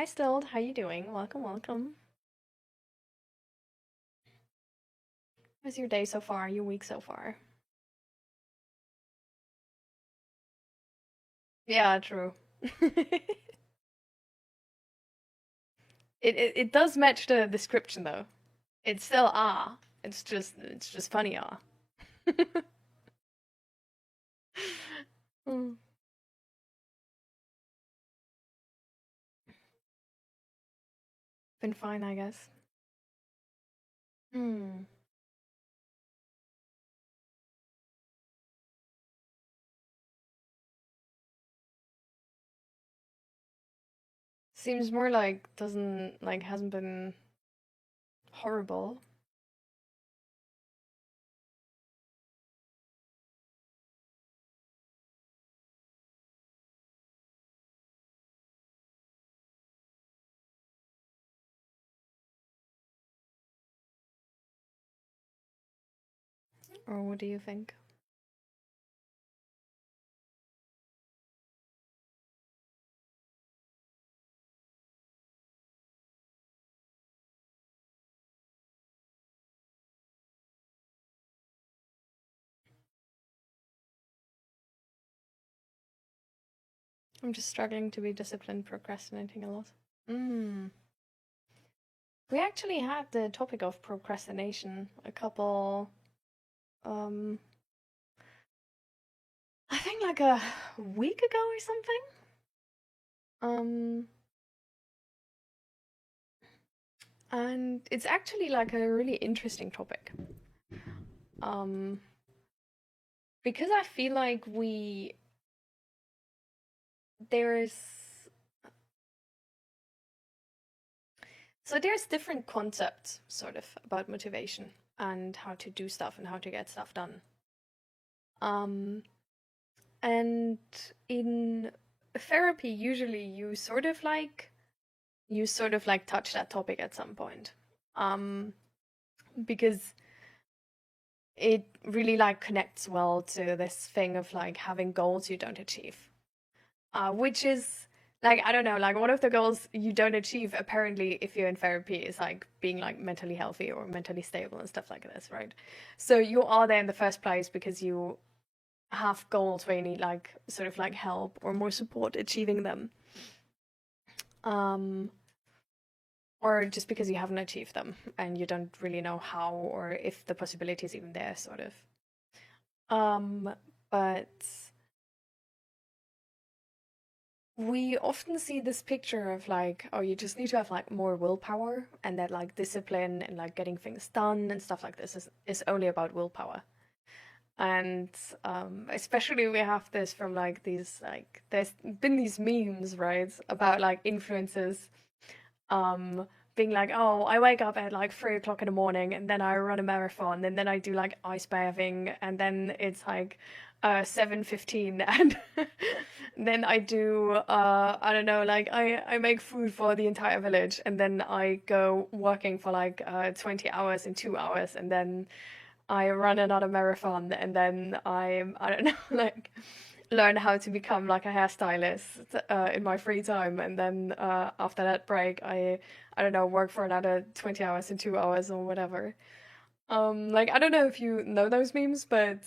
Hi Stild, how you doing? Welcome, welcome. How's your day so far? Your week so far? Yeah, true. It does match the description though. It's still ah. It's just funny ah. Hmm. Been fine, I guess. Hmm. Seems more like doesn't like hasn't been horrible. Or what do you think? I'm just struggling to be disciplined, procrastinating a lot. Hmm. We actually had the topic of procrastination a couple um I think like a week ago or something. Um, and it's actually like a really interesting topic. Um, because I feel like there's there's different concepts sort of about motivation and how to do stuff and how to get stuff done. Um, and in therapy, usually you sort of like touch that topic at some point. Um, because it really like connects well to this thing of like having goals you don't achieve. Which is like I don't know, like one of the goals you don't achieve apparently if you're in therapy is like being like mentally healthy or mentally stable and stuff like this, right? So you are there in the first place because you have goals where you need like sort of like help or more support achieving them. Um or just because you haven't achieved them and you don't really know how or if the possibility is even there, sort of. Um, but we often see this picture of like, oh, you just need to have like more willpower, and that like discipline and like getting things done and stuff like this is only about willpower. And especially we have this from like these like there's been these memes, right, about like influencers um being like, oh, I wake up at like 3 o'clock in the morning and then I run a marathon and then I do like ice bathing and then it's like 7:15 and then I do I don't know, like I make food for the entire village and then I go working for like 20 hours in 2 hours and then I run another marathon and then I don't know, like learn how to become like a hairstylist in my free time, and then after that break, I don't know, work for another 20 hours in 2 hours or whatever. Like I don't know if you know those memes, but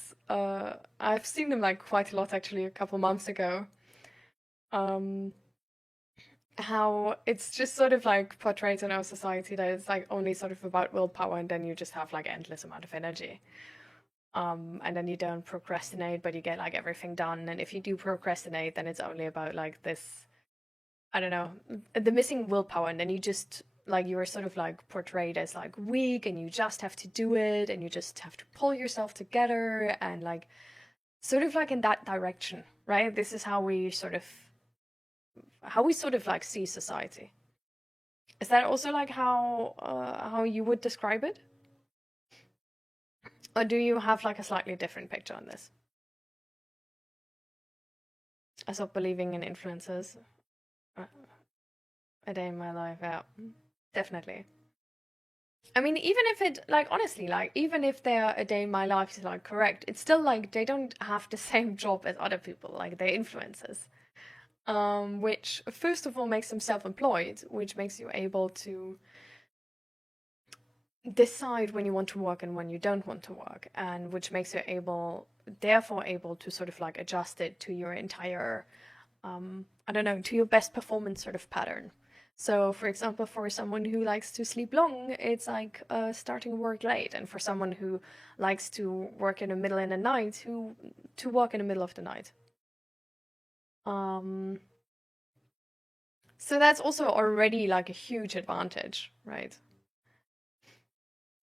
I've seen them like quite a lot actually a couple months ago. Um, how it's just sort of like portrayed in our society that it's like only sort of about willpower, and then you just have like endless amount of energy. And then you don't procrastinate, but you get like everything done. And if you do procrastinate, then it's only about like this, I don't know, the missing willpower. And then you just like you're sort of like portrayed as like weak and you just have to do it and you just have to pull yourself together and like sort of like in that direction, right? This is how we sort of like see society. Is that also like how you would describe it? Or do you have like a slightly different picture on this? I stopped believing in influencers. Uh, A day in my life, yeah. Definitely. I mean, even if it, like, honestly, like, even if their a day in my life is, like, correct, it's still, like, they don't have the same job as other people. Like, they're influencers. which first of all makes them self-employed, which makes you able to decide when you want to work and when you don't want to work, and which makes you therefore able to sort of like adjust it to your entire, I don't know, to your best performance sort of pattern. So, for example, for someone who likes to sleep long, it's like starting work late, and for someone who likes to work in the middle of the night, to work in the middle of the night. So that's also already like a huge advantage, right?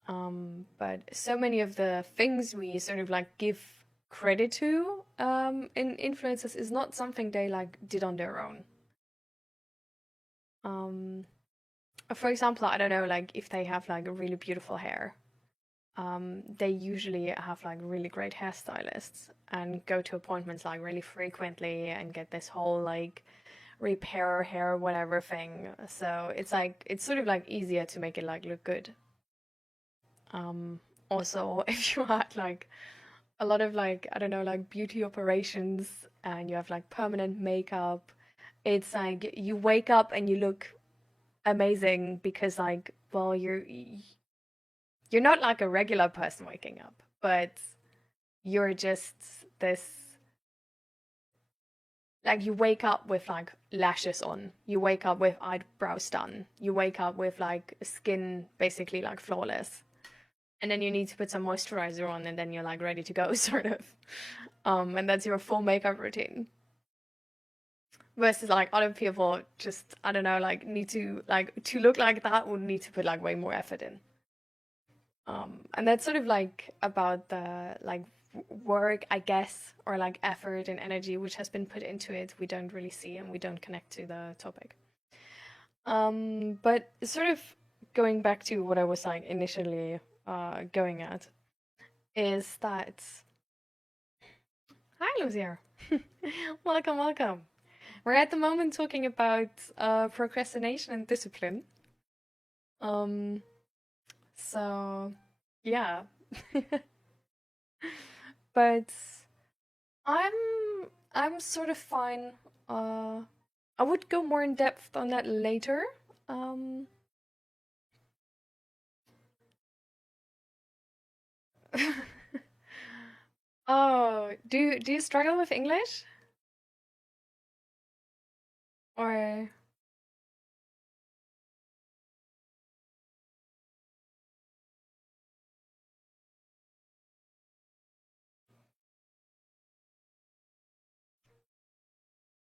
But so many of the things we sort of like give credit to in influencers is not something they like did on their own. For example, I don't know, like if they have like a really beautiful hair, they usually have like really great hairstylists and go to appointments like really frequently and get this whole like repair hair whatever thing. So it's like it's sort of like easier to make it like look good. Also, if you had like a lot of like, I don't know, like beauty operations and you have like permanent makeup, it's like you wake up and you look amazing because like, well, you're not like a regular person waking up, but you're just this, like you wake up with like lashes on, you wake up with eyebrows done, you wake up with like skin basically like flawless. And then you need to put some moisturizer on and then you're like ready to go sort of. And that's your full makeup routine. Versus like other people just, I don't know, like need to like to look like that would need to put like way more effort in. And that's sort of like about the like work, I guess, or like effort and energy which has been put into it we don't really see and we don't connect to the topic. But sort of going back to what I was like initially going at is that hi Lucia. Welcome, welcome. We're at the moment talking about procrastination and discipline. Um, so yeah. But I'm I'm sort of fine. I would go more in depth on that later. Um, oh, do you struggle with English or?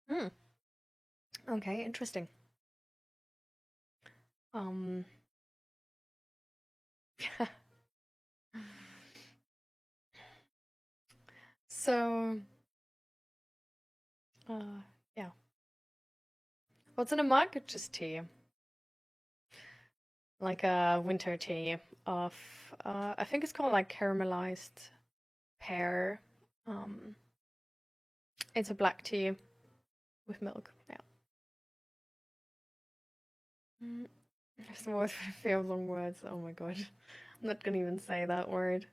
Hmm. Okay, interesting. Um, so, yeah. What's in a mug? Just tea, like a winter tea of, I think it's called like caramelized pear. Um, it's a black tea with milk. Yeah. Mm. There's the most favorite long words. Oh my god. I'm not gonna even say that word.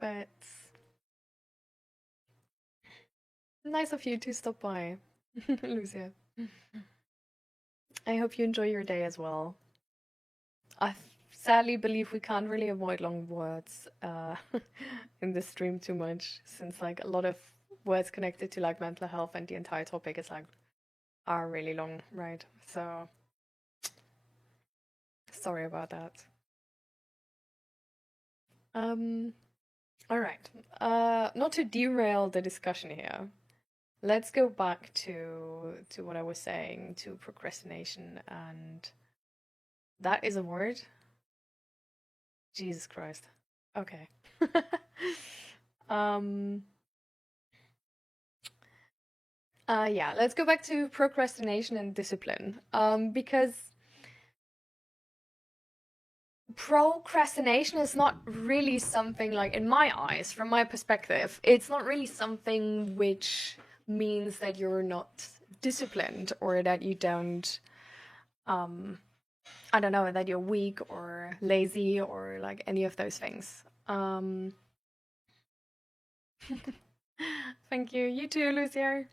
But nice of you to stop by, Lucia. I hope you enjoy your day as well. I sadly believe we can't really avoid long words in this stream too much, since like a lot of words connected to like mental health and the entire topic is like are really long, right? So sorry about that. Um, all right. Not to derail the discussion here. Let's go back to what I was saying, to procrastination, and that is a word. Jesus Christ. Okay. um yeah, let's go back to procrastination and discipline. Because procrastination is not really something like, in my eyes, from my perspective, it's not really something which means that you're not disciplined or that you don't I don't know, that you're weak or lazy or like any of those things. Thank you. You too, Lucia.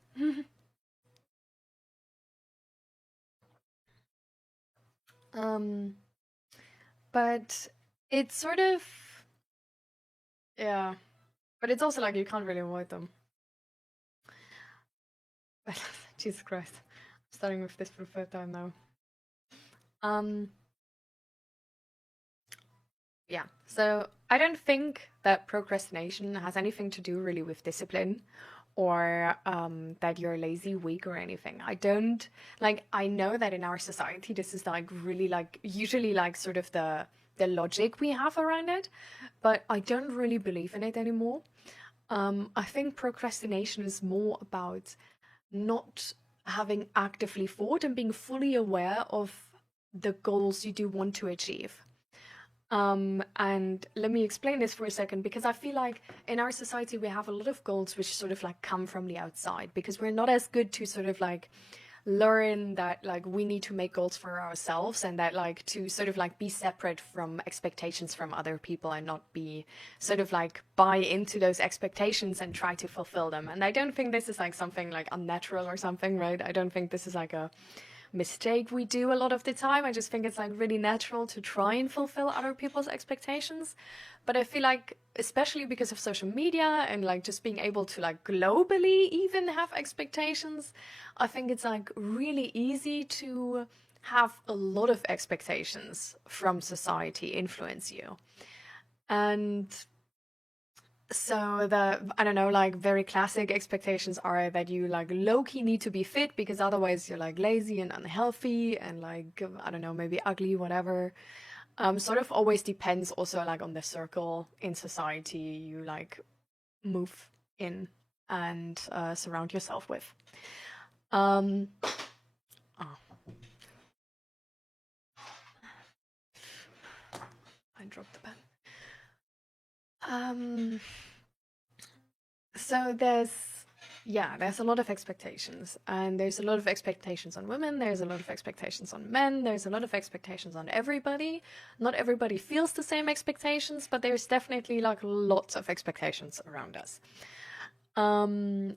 um, but it's sort of, yeah, but it's also like you can't really avoid them. Jesus Christ. I'm starting with this for the third time now. Yeah, so I don't think that procrastination has anything to do really with discipline or that you're lazy, weak, or anything. I don't like, I know that in our society, this is like really like usually like sort of the logic we have around it, but I don't really believe in it anymore. I think procrastination is more about not having actively thought and being fully aware of the goals you do want to achieve. And let me explain this for a second, because I feel like in our society we have a lot of goals which sort of like come from the outside, because we're not as good to sort of like learn that like we need to make goals for ourselves, and that like to sort of like be separate from expectations from other people and not be sort of like buy into those expectations and try to fulfill them. And I don't think this is like something like unnatural or something, right? I don't think this is like a mistake we do a lot of the time. I just think it's like really natural to try and fulfill other people's expectations. But I feel like, especially because of social media and like just being able to like globally even have expectations, I think it's like really easy to have a lot of expectations from society influence you. And so I don't know, like very classic expectations are that you like low-key need to be fit because otherwise you're like lazy and unhealthy and like, I don't know, maybe ugly, whatever. Sort of always depends also like on the circle in society you like move in and surround yourself with. Um, oh, I dropped the pen. So there's a lot of expectations, and there's a lot of expectations on women, there's a lot of expectations on men, there's a lot of expectations on everybody. Not everybody feels the same expectations, but there's definitely like lots of expectations around us. And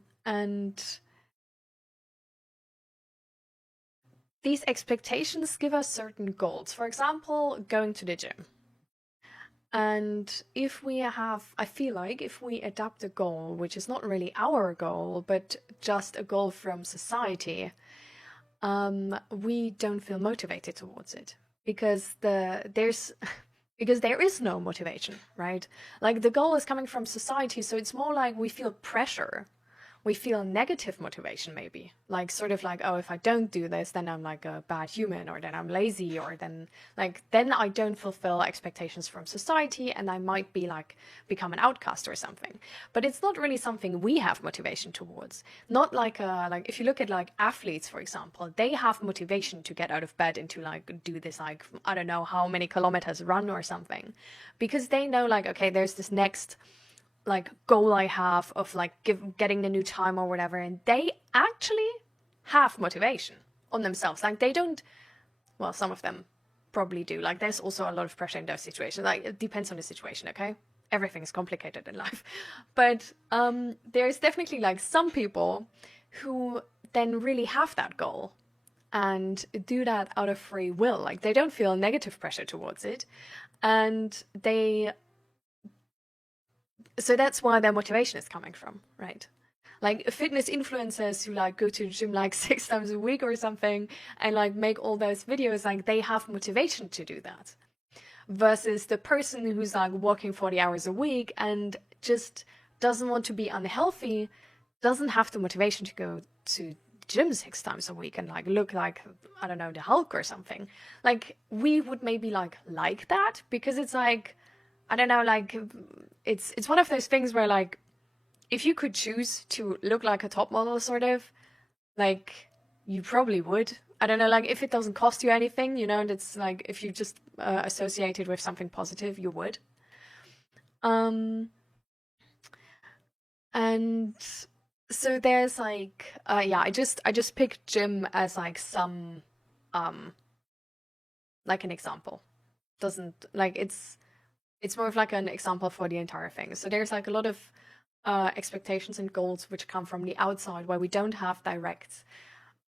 these expectations give us certain goals. For example, going to the gym. And if we have, I feel like if we adapt a goal, which is not really our goal, but just a goal from society, we don't feel motivated towards it because because there is no motivation, right? Like the goal is coming from society, so it's more like we feel pressure, we feel negative motivation, maybe like sort of like, oh, if I don't do this, then I'm like a bad human, or then I'm lazy, or then I don't fulfill expectations from society and I might be like become an outcast or something. But it's not really something we have motivation towards. Not like if you look at like athletes, for example, they have motivation to get out of bed and to like do this, like I don't know how many kilometers run or something, because they know like, okay, there's this next like goal I have of like getting the new time or whatever, and they actually have motivation on themselves. Like they don't, well, some of them probably do. Like there's also a lot of pressure in those situations. Like it depends on the situation, okay? Everything is complicated in life. But there's definitely like some people who then really have that goal and do that out of free will. Like they don't feel negative pressure towards it, and so that's why their motivation is coming from, right? Like fitness influencers who like go to the gym like 6 times a week or something and like make all those videos, like they have motivation to do that. Versus the person who's like working 40 hours a week and just doesn't want to be unhealthy, doesn't have the motivation to go to gym 6 times a week and like look like, I don't know, the Hulk or something. Like we would maybe like that because it's like, I don't know, like it's one of those things where like if you could choose to look like a top model, sort of, like you probably would. I don't know, like if it doesn't cost you anything, you know, and it's like if you just associate it with something positive, you would. Um, and so there's like, yeah, I just picked gym as like some, um, like an example. Doesn't like it's more of like an example for the entire thing. So there's like a lot of expectations and goals which come from the outside, where we don't have direct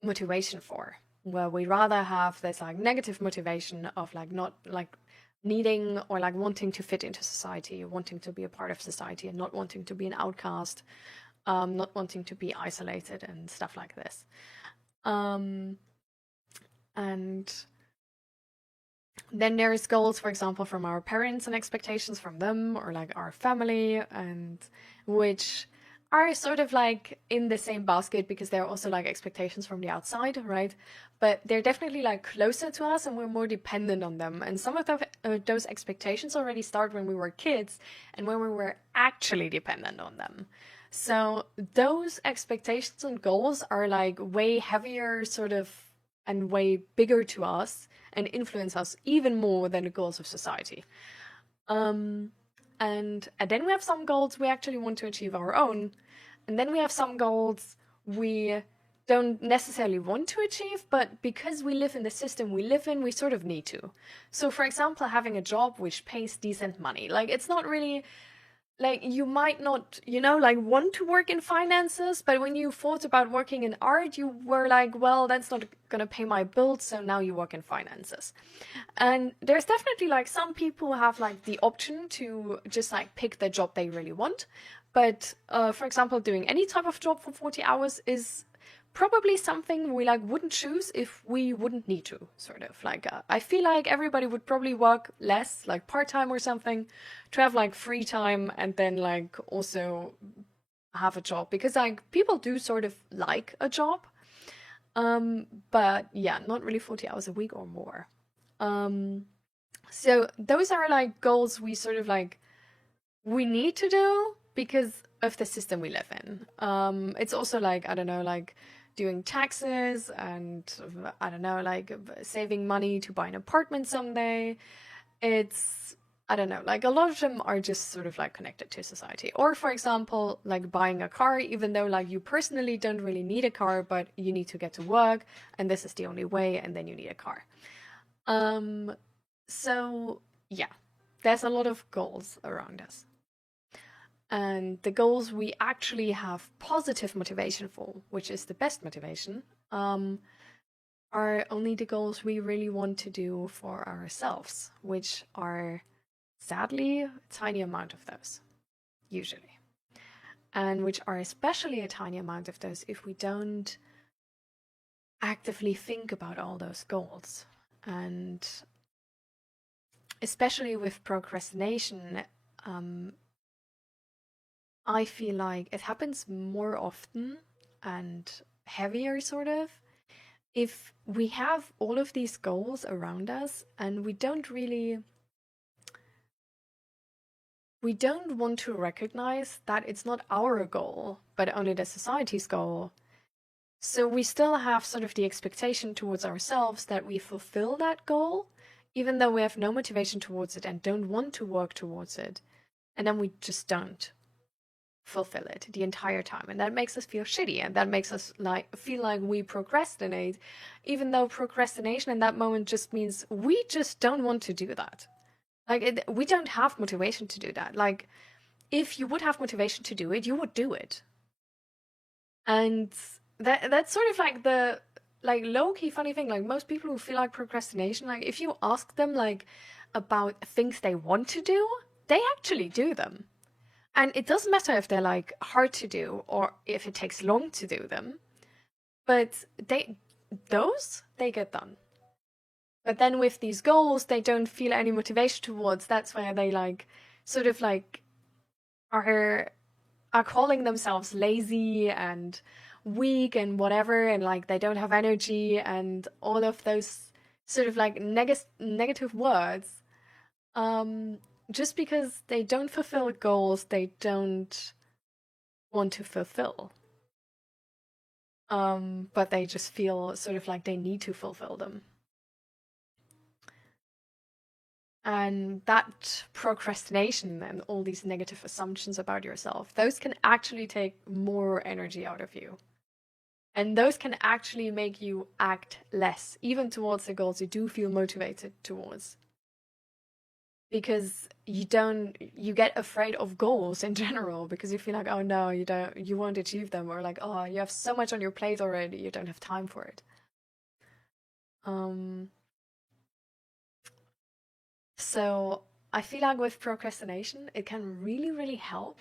motivation for, where we rather have this like negative motivation of like not like needing or like wanting to fit into society, wanting to be a part of society, and not wanting to be an outcast, not wanting to be isolated and stuff like this. And then there's goals, for example, from our parents and expectations from them, or like our family, and which are sort of like in the same basket because they're also like expectations from the outside, right? But they're definitely like closer to us and we're more dependent on them. And some of those expectations already start when we were kids and when we were actually dependent on them. So those expectations and goals are like way heavier sort of and way bigger to us and influence us even more than the goals of society. And then we have some goals we actually want to achieve our own. And then we have some goals we don't necessarily want to achieve, but because we live in the system we live in, we sort of need to. So for example, having a job which pays decent money. Like, it's not really like, you might not, you know, like want to work in finances, but when you thought about working in art, you were like, well, that's not gonna pay my bills, so now you work in finances. And there's definitely like some people who have like the option to just like pick the job they really want. But for example, doing any type of job for 40 hours is probably something we like wouldn't choose if we wouldn't need to, sort of like I feel like everybody would probably work less, like part-time or something, to have like free time and then like also have a job, because like people do sort of like a job, but yeah, not really 40 hours a week or more. So those are like goals we sort of like we need to do because of the system we live in. It's also like, I don't know, like doing taxes and I don't know, like saving money to buy an apartment someday. It's, I don't know, like a lot of them are just sort of like connected to society. Or for example, like buying a car, even though like you personally don't really need a car, but you need to get to work and this is the only way, and then you need a car. So yeah, there's a lot of goals around us. And the goals we actually have positive motivation for, which is the best motivation, are only the goals we really want to do for ourselves, which are sadly a tiny amount of those, usually. And which are especially a tiny amount of those if we don't actively think about all those goals. And especially with procrastination, I feel like it happens more often and heavier, sort of, if we have all of these goals around us and we don't want to recognize that it's not our goal, but only the society's goal. So we still have sort of the expectation towards ourselves that we fulfill that goal, even though we have no motivation towards it and don't want to work towards it. And then we just don't fulfill it the entire time, and that makes us feel shitty, and that makes us like feel like we procrastinate, even though procrastination in that moment just means we just don't want to do that. Like, we don't have motivation to do that. Like, if you would have motivation to do it, you would do it. And that's sort of like the like low-key funny thing. Like, most people who feel like procrastination, like if you ask them like about things they want to do, they actually do them. And it doesn't matter if they're like hard to do or if it takes long to do them, but they get done. But then with these goals, they don't feel any motivation towards. That's where they like sort of like are calling themselves lazy and weak and whatever, and like they don't have energy and all of those sort of like negative words. Just because they don't fulfill goals they don't want to fulfill. But they just feel sort of like they need to fulfill them. And that procrastination and all these negative assumptions about yourself, those can actually take more energy out of you. And those can actually make you act less, even towards the goals you do feel motivated towards. because you get afraid of goals in general because you feel like, oh no, you won't achieve them, or like, oh, you have so much on your plate already, you don't have time for it. So I feel like with procrastination, it can really, really help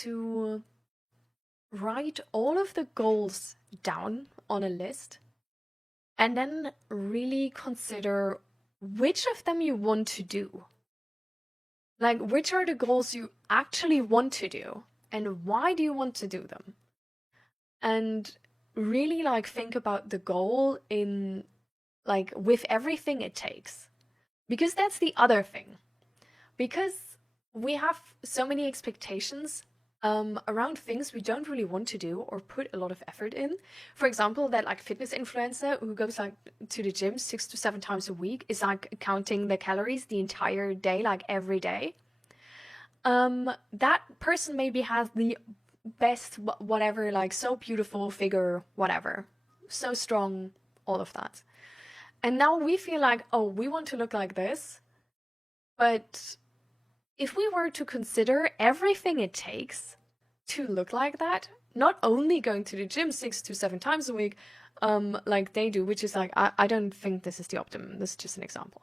to write all of the goals down on a list and then really consider which of them you want to do. Like, which are the goals you actually want to do and why do you want to do them? And really like think about the goal in like with everything it takes. Because that's the other thing. Because we have so many expectations around things we don't really want to do or put a lot of effort in. For example, that like fitness influencer who goes like to the gym 6 to 7 times a week is like counting the calories the entire day, like every day. That person maybe has the best whatever, like so beautiful figure, whatever, so strong, all of that. And now we feel like, oh, we want to look like this. But if we were to consider everything it takes to look like that, not only going to the gym 6 to 7 times a week, like they do, which is like, I don't think this is the optimum. This is just an example.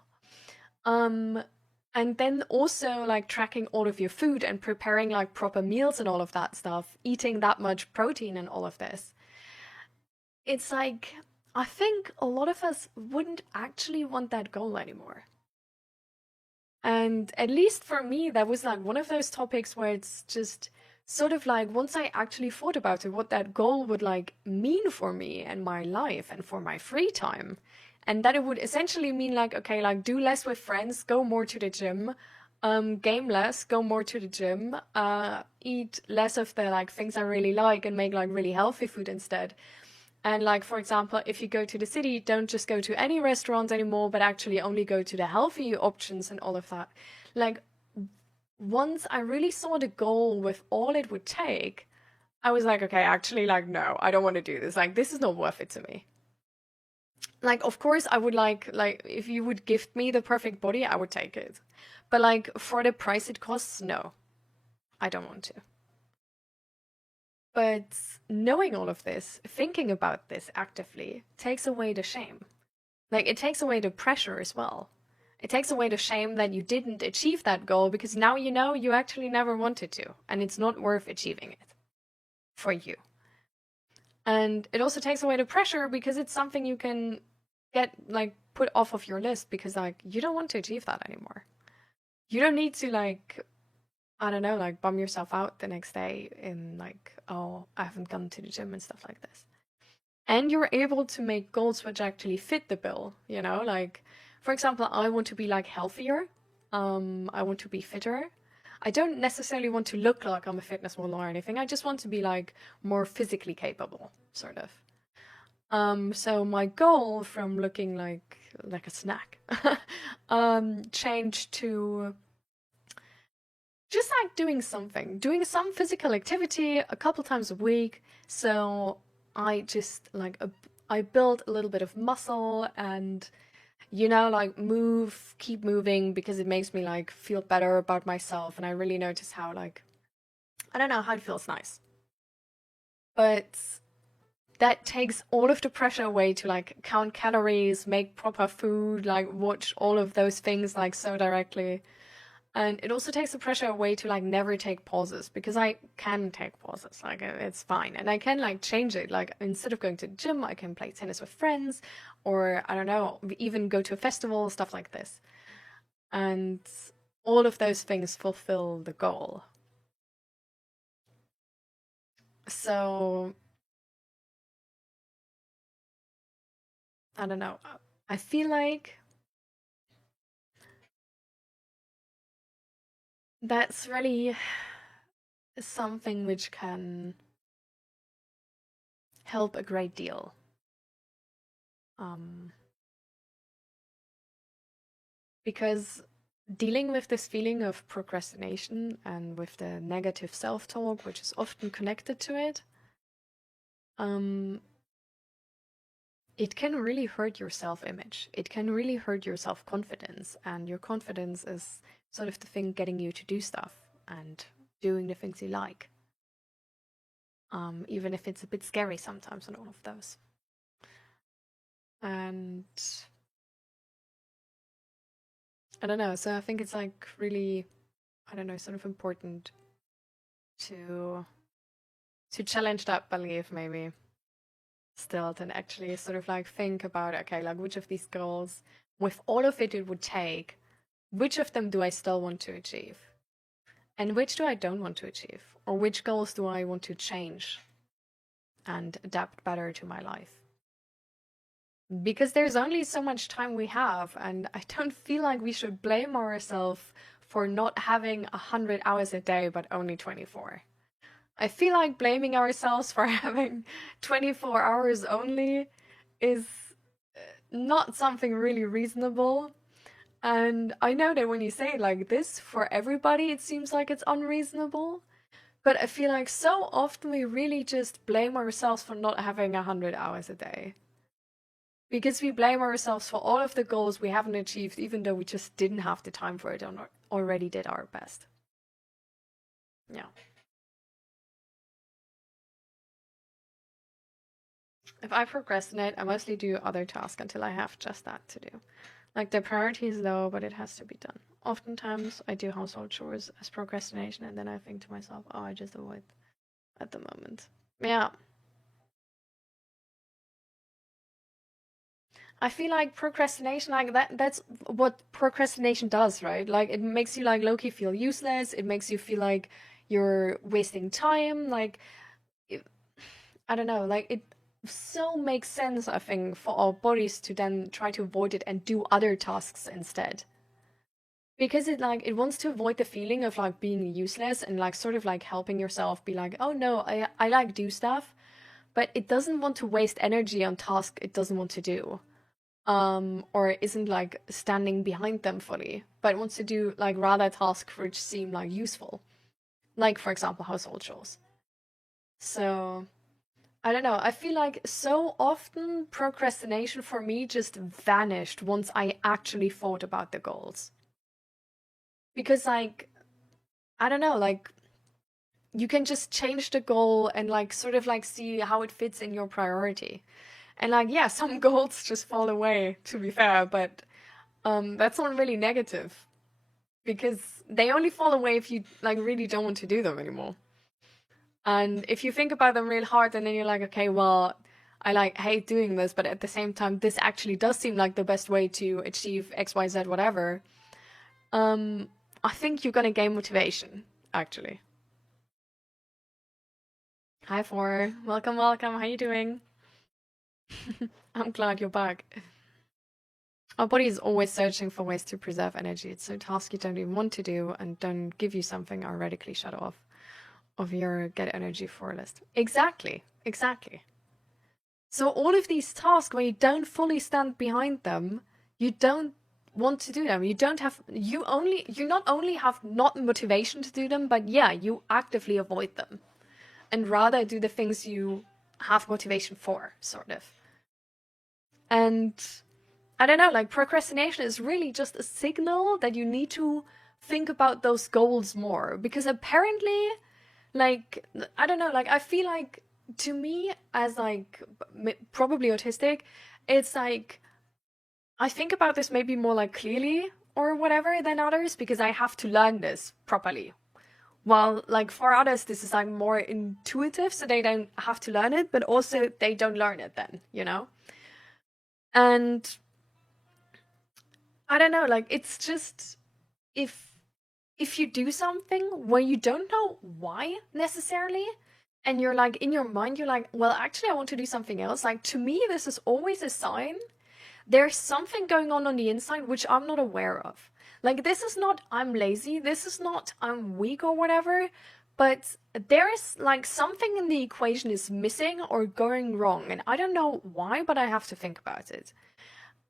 And then also like tracking all of your food and preparing like proper meals and all of that stuff, eating that much protein and all of this. It's like, I think a lot of us wouldn't actually want that goal anymore. And at least for me, that was like one of those topics where it's just sort of like once I actually thought about it, what that goal would like mean for me and my life and for my free time. And that it would essentially mean like, okay, like do less with friends, go more to the gym, game less, go more to the gym, eat less of the like things I really like and make like really healthy food instead. And like, for example, if you go to the city, don't just go to any restaurants anymore, but actually only go to the healthy options and all of that. Like, once I really saw the goal with all it would take, I was like, okay, actually, like, no, I don't want to do this. Like, this is not worth it to me. Like, of course, I would like, if you would gift me the perfect body, I would take it. But like, for the price it costs, no, I don't want to. But knowing all of this, thinking about this actively, takes away the shame. Like, it takes away the pressure as well. It takes away the shame that you didn't achieve that goal because now you know you actually never wanted to, and it's not worth achieving it for you. And it also takes away the pressure because it's something you can get, like, put off of your list because, like, you don't want to achieve that anymore. You don't need to, like, I don't know, like bum yourself out the next day in like, oh, I haven't gone to the gym and stuff like this. And you're able to make goals which actually fit the bill, you know, like, for example, I want to be like healthier. I want to be fitter. I don't necessarily want to look like I'm a fitness model or anything. I just want to be like more physically capable, sort of. So my goal from looking like a snack changed to just like doing some physical activity a couple times a week. So I just like, I build a little bit of muscle and, you know, like keep moving because it makes me like feel better about myself. And I really notice how like, I don't know, how it feels nice. But that takes all of the pressure away to like count calories, make proper food, like watch all of those things like so directly. And it also takes the pressure away to like never take pauses because I can take pauses, like it's fine. And I can like change it. Like instead of going to the gym, I can play tennis with friends or I don't know, even go to a festival, stuff like this. And all of those things fulfill the goal. So I don't know. I feel like that's really something which can help a great deal. Because dealing with this feeling of procrastination and with the negative self-talk, which is often connected to it, it can really hurt your self-image. It can really hurt your self-confidence, and your confidence is sort of the thing getting you to do stuff and doing the things you like. Even if it's a bit scary sometimes and all of those. And I don't know, so I think it's like really, I don't know, sort of important to challenge that belief maybe still, and actually sort of like think about, okay, like which of these goals, with all of it would take, which of them do I still want to achieve? And which do I don't want to achieve? Or which goals do I want to change and adapt better to my life? Because there's only so much time we have, and I don't feel like we should blame ourselves for not having 100 hours a day, but only 24. I feel like blaming ourselves for having 24 hours only is not something really reasonable. And I know that when you say it like this, for everybody it seems like it's unreasonable. But I feel like so often we really just blame ourselves for not having 100 hours a day. Because we blame ourselves for all of the goals we haven't achieved, even though we just didn't have the time for it and already did our best. Yeah. If I procrastinate, I mostly do other tasks until I have just that to do. Like, the priority is low, but it has to be done. Oftentimes, I do household chores as procrastination, and then I think to myself, oh, I just avoid at the moment. Yeah. I feel like procrastination, like that's what procrastination does, right? Like, it makes you like low-key feel useless. It makes you feel like you're wasting time. Like, I don't know, like it so makes sense, I think, for our bodies to then try to avoid it and do other tasks instead. Because it wants to avoid the feeling of like being useless and like sort of like helping yourself be like, oh no, I like do stuff, but it doesn't want to waste energy on tasks it doesn't want to do. Or isn't like standing behind them fully, but wants to do like rather tasks which seem like useful. Like, for example, household chores. So I don't know, I feel like so often procrastination for me just vanished once I actually thought about the goals. Because like, I don't know, like you can just change the goal and like sort of like see how it fits in your priority. And like, yeah, some goals just fall away, to be fair, but that's not really negative. Because they only fall away if you like really don't want to do them anymore. And if you think about them real hard, and then you're like, okay, well, I like hate doing this, but at the same time, this actually does seem like the best way to achieve X, Y, Z, whatever. I think you're gonna gain motivation, actually. Hi, Four. Welcome, welcome. How you doing? I'm glad you're back. Our body is always searching for ways to preserve energy. So tasks you don't even want to do and don't give you something are radically shut off of your get energy for list. Exactly, exactly. So all of these tasks where you don't fully stand behind them, you don't want to do them. You not only have not motivation to do them, but yeah, you actively avoid them and rather do the things you have motivation for, sort of. And I don't know, like procrastination is really just a signal that you need to think about those goals more, because apparently, like, I don't know, like I feel like to me as like probably autistic, it's like I think about this maybe more like clearly or whatever than others, because I have to learn this properly. While like for others, this is like more intuitive, so they don't have to learn it, but also they don't learn it then, you know? And I don't know, like it's just if you do something where you don't know why necessarily, and you're like in your mind, you're like, well, actually I want to do something else. Like to me, this is always a sign there's something going on the inside which I'm not aware of. Like this is not I'm lazy, this is not I'm weak or whatever, but there is like something in the equation is missing or going wrong, and I don't know why, but I have to think about it.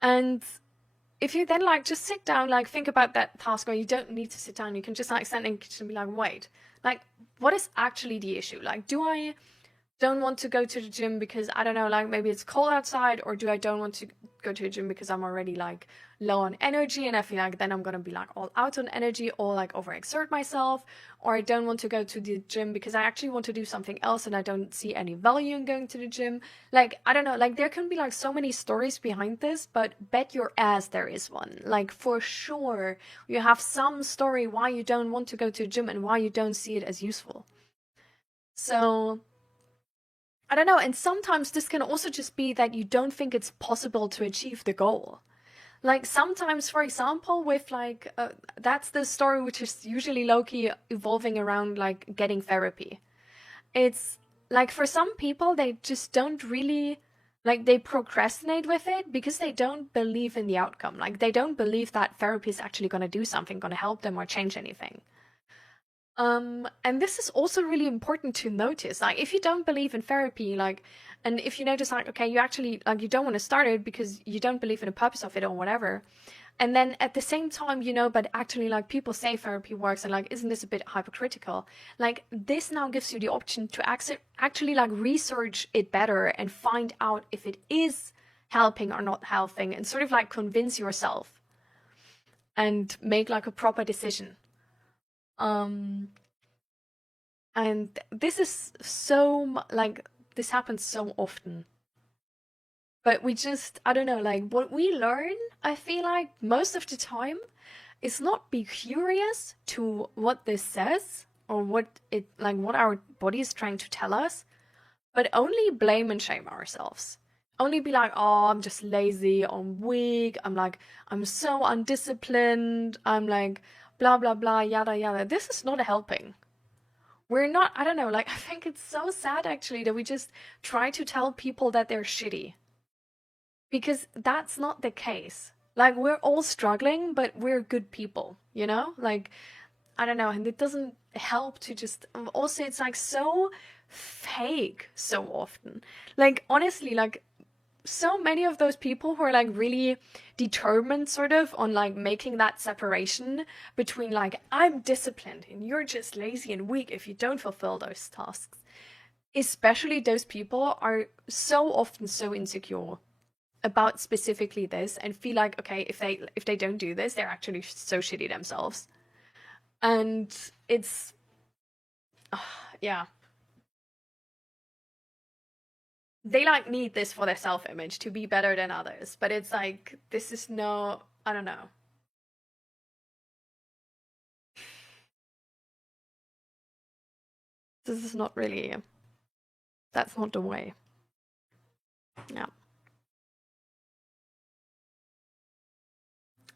And if you then like just sit down, like think about that task, or you don't need to sit down, you can just like stand in the kitchen and be like, wait, like what is actually the issue? Like do I don't want to go to the gym because I don't know, like maybe it's cold outside, or do I don't want to go to the gym because I'm already like low on energy and I feel like then I'm gonna be like all out on energy or like overexert myself, or I don't want to go to the gym because I actually want to do something else and I don't see any value in going to the gym. Like, I don't know, like there can be like so many stories behind this, but bet your ass there is one. Like for sure, you have some story why you don't want to go to the gym and why you don't see it as useful. So I don't know, and sometimes this can also just be that you don't think it's possible to achieve the goal. Like sometimes, for example, with like, that's the story which is usually low-key evolving around like getting therapy. It's like for some people, they just don't really, like they procrastinate with it because they don't believe in the outcome. Like they don't believe that therapy is actually going to do something, going to help them or change anything. And this is also really important to notice. Like, if you don't believe in therapy, like, and if you notice, like, okay, you actually, like, you don't want to start it because you don't believe in the purpose of it or whatever. And then at the same time, you know, but actually, like, people say therapy works and, like, isn't this a bit hypocritical? Like, this now gives you the option to actually, like, research it better and find out if it is helping or not helping and sort of, like, convince yourself and make, like, a proper decision. And this is so, like, this happens so often. But we just, I don't know, like, what we learn, I feel like most of the time, is not be curious to what this says or what it, like, what our body is trying to tell us, but only blame and shame ourselves. Only be like, oh, I'm just lazy, I'm weak, I'm so undisciplined, I'm like, blah, blah, blah, yada, yada. This is not helping. We're not, I don't know, like, I think it's so sad actually that we just try to tell people that they're shitty. Because that's not the case. Like, we're all struggling, but we're good people, you know? Like, I don't know, and it doesn't help to just, also, it's like so fake so often. Like, honestly, like, so many of those people who are like really determined sort of on like making that separation between like I'm disciplined and you're just lazy and weak if you don't fulfill those tasks, especially those people are so often so insecure about specifically this and feel like, okay, if they don't do this, they're actually so shitty themselves. And it's yeah, they like need this for their self-image to be better than others, but it's like, this is no, I don't know. This is not really, that's not the way. Yeah.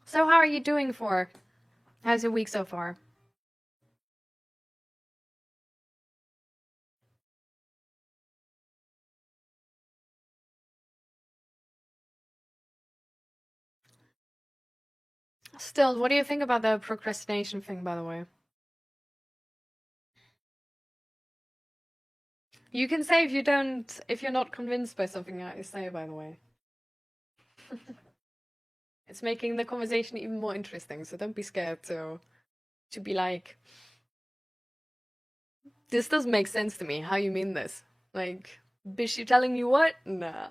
So how are you doing for? How's your week so far? Still, what do you think about the procrastination thing, by the way? You can say if you're not convinced by something I say, by the way. It's making the conversation even more interesting, so don't be scared to be like, this doesn't make sense to me. How you mean this? Like, bitch, you telling me what? Nah.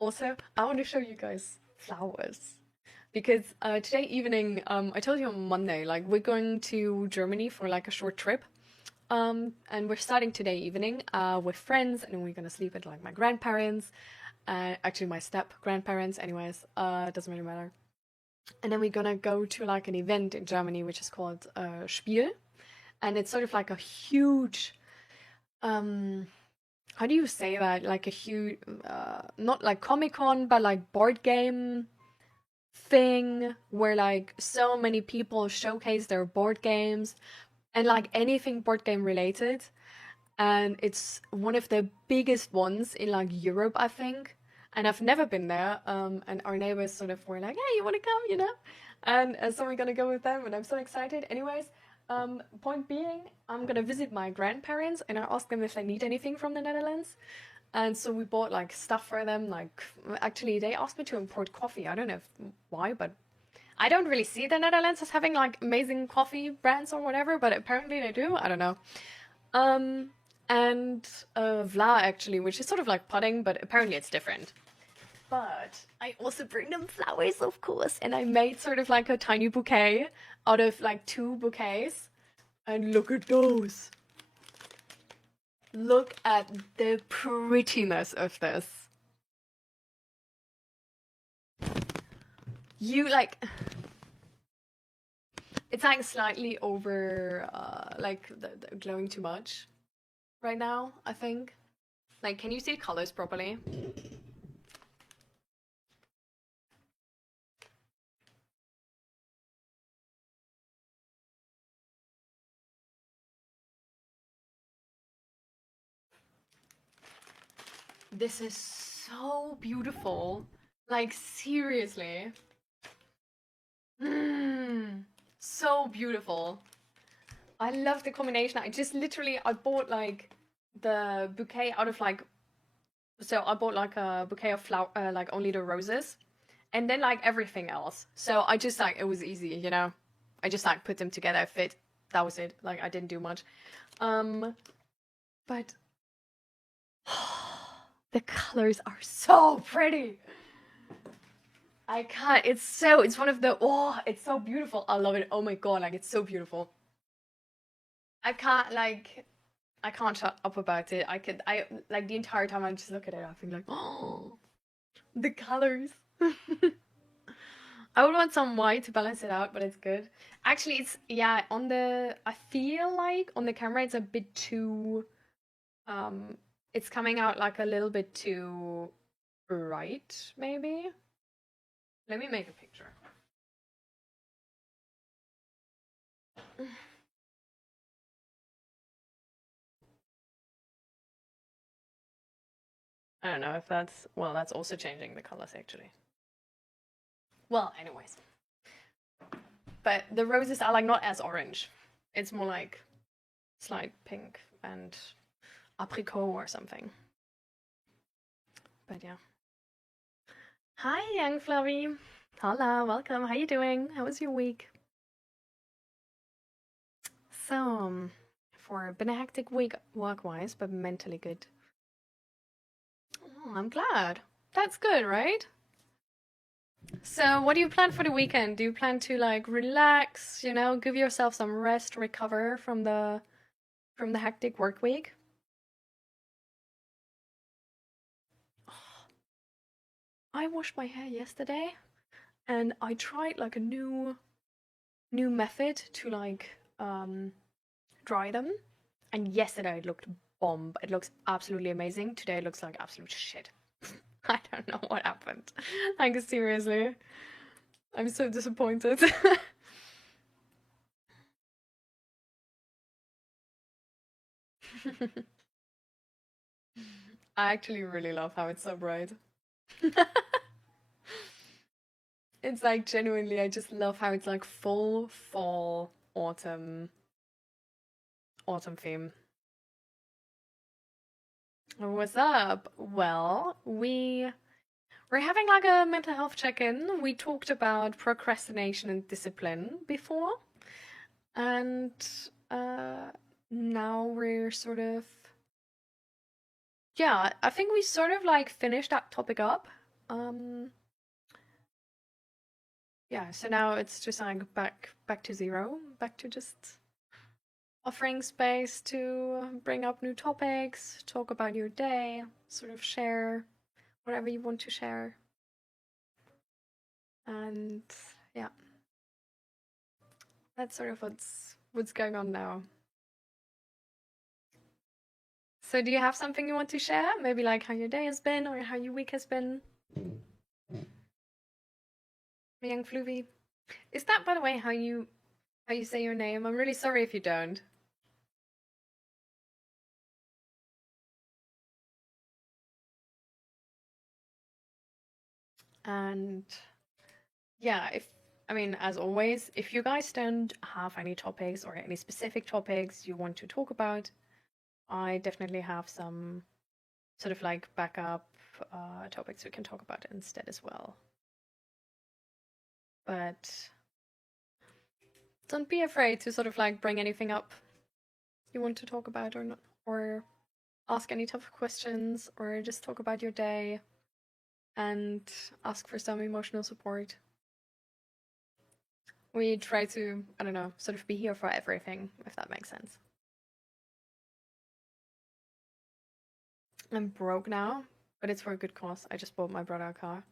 Also, I want to show you guys flowers. Because today evening, I told you on Monday, like we're going to Germany for like a short trip. And we're starting today evening with friends, and we're gonna sleep at like my grandparents, actually my step grandparents. Anyways, doesn't really matter. And then we're gonna go to like an event in Germany which is called Spiel, and it's sort of like a huge, how do you say that? Like a huge, not like Comic-Con, but like board game thing where like so many people showcase their board games and like anything board game related. And it's one of the biggest ones in like Europe, I think. And I've never been there. And our neighbors sort of were like, "Hey, you want to come?" You know. And so we're gonna go with them, and I'm so excited. Anyways, point being, I'm gonna visit my grandparents, and I asked them if they need anything from the Netherlands. And so we bought like stuff for them. Like, actually, they asked me to import coffee. I don't know why, but I don't really see the Netherlands as having like amazing coffee brands or whatever. But apparently they do. I don't know. and vla actually, which is sort of like potting, but apparently it's different. But I also bring them flowers, of course, and I made sort of like a tiny bouquet out of like 2 bouquets. And look at those. Look at the prettiness of this. You like, it's like slightly over, like the glowing too much right now, I think. Like, can you see the colors properly? This is so beautiful. Like, seriously. So beautiful. I love the combination. I just literally, I bought like the bouquet out of like, so I bought like a bouquet of flower, like only the roses, and then like everything else. So I just like, it was easy, you know? I just like put them together, fit. That was it. Like I didn't do much. But the colors are so pretty. I can't, it's one of the, oh, it's so beautiful. I love it. Oh my god, like it's so beautiful. I can't shut up about it. I like the entire time I just look at it, I think like, oh, the colors. I would want some white to balance it out, but it's good. Actually, it's, yeah, I feel like on the camera it's a bit too, it's coming out like a little bit too bright, maybe. Let me make a picture. I don't know if that's, well, that's also changing the colors actually. Well, anyways. But the roses are like not as orange. It's more like slight pink and apricot or something. But yeah. Hi, young Fluffy. Hola, welcome. How you doing? How was your week? So, been a hectic week work-wise, but mentally good. Oh, I'm glad. That's good, right? So, what do you plan for the weekend? Do you plan to like relax, you know, give yourself some rest, recover from the hectic work week? I washed my hair yesterday and I tried like a new method to like dry them. And yesterday it looked bomb. It looks absolutely amazing. Today it looks like absolute shit. I don't know what happened. Like seriously. I'm so disappointed. I actually really love how it's so bright. It's like genuinely, I just love how it's like full fall autumn theme. What's up? Well, we're having like a mental health check-in. We talked about procrastination and discipline before, and now we're sort of, yeah, I think we sort of like finished that topic up. Yeah, so now it's just like back to zero, back to just offering space to bring up new topics, talk about your day, sort of share whatever you want to share. And yeah, that's sort of what's going on now. So do you have something you want to share? Maybe like how your day has been or how your week has been? Young Floovy. Is that, by the way, how you say your name? I'm really sorry if you don't. And yeah, I mean, as always, if you guys don't have any topics or any specific topics you want to talk about, I definitely have some sort of like backup topics we can talk about instead as well. But don't be afraid to sort of like bring anything up you want to talk about or not, or ask any tough questions or just talk about your day and ask for some emotional support. We try to, I don't know, sort of be here for everything, if that makes sense. I'm broke now, but it's for a good cause. I just bought my brother a car.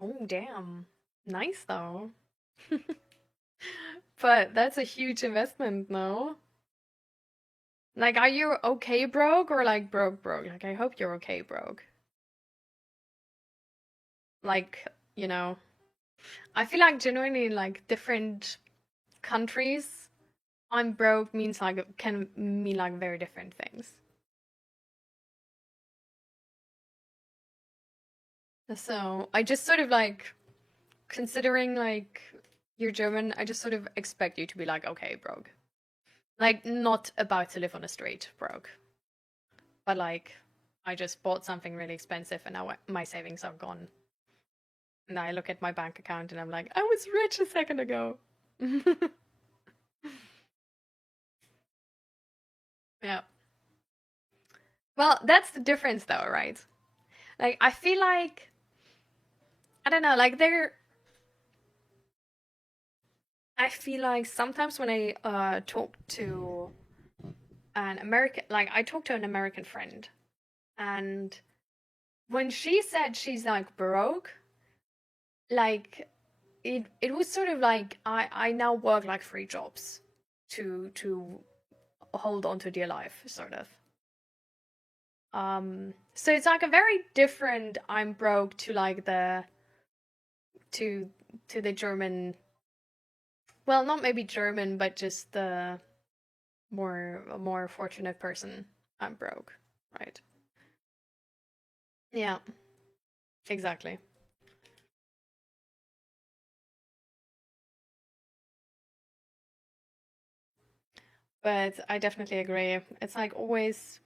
Oh, damn. Nice, though. But that's a huge investment, no? Like, are you okay broke or like broke? Like, I hope you're okay broke. Like, you know, I feel like genuinely like different countries, I'm broke means like can mean like very different things. So I just sort of like considering like you're German, I just sort of expect you to be like, okay, broke. Like not about to live on the street, broke. But like I just bought something really expensive and now my savings are gone. And I look at my bank account and I'm like, I was rich a second ago. Yeah. Well, that's the difference though, right? Like I feel like I don't know, like I feel like sometimes when I talk to an American, like I talked to an American friend, and when she said she's like broke, like it was sort of like I now work like 3 jobs to hold on to dear life, sort of. So it's like a very different I'm broke to like to the German, well, not maybe German, but just the more fortunate person. I'm broke, right? Yeah, exactly. But I definitely agree. It's like always.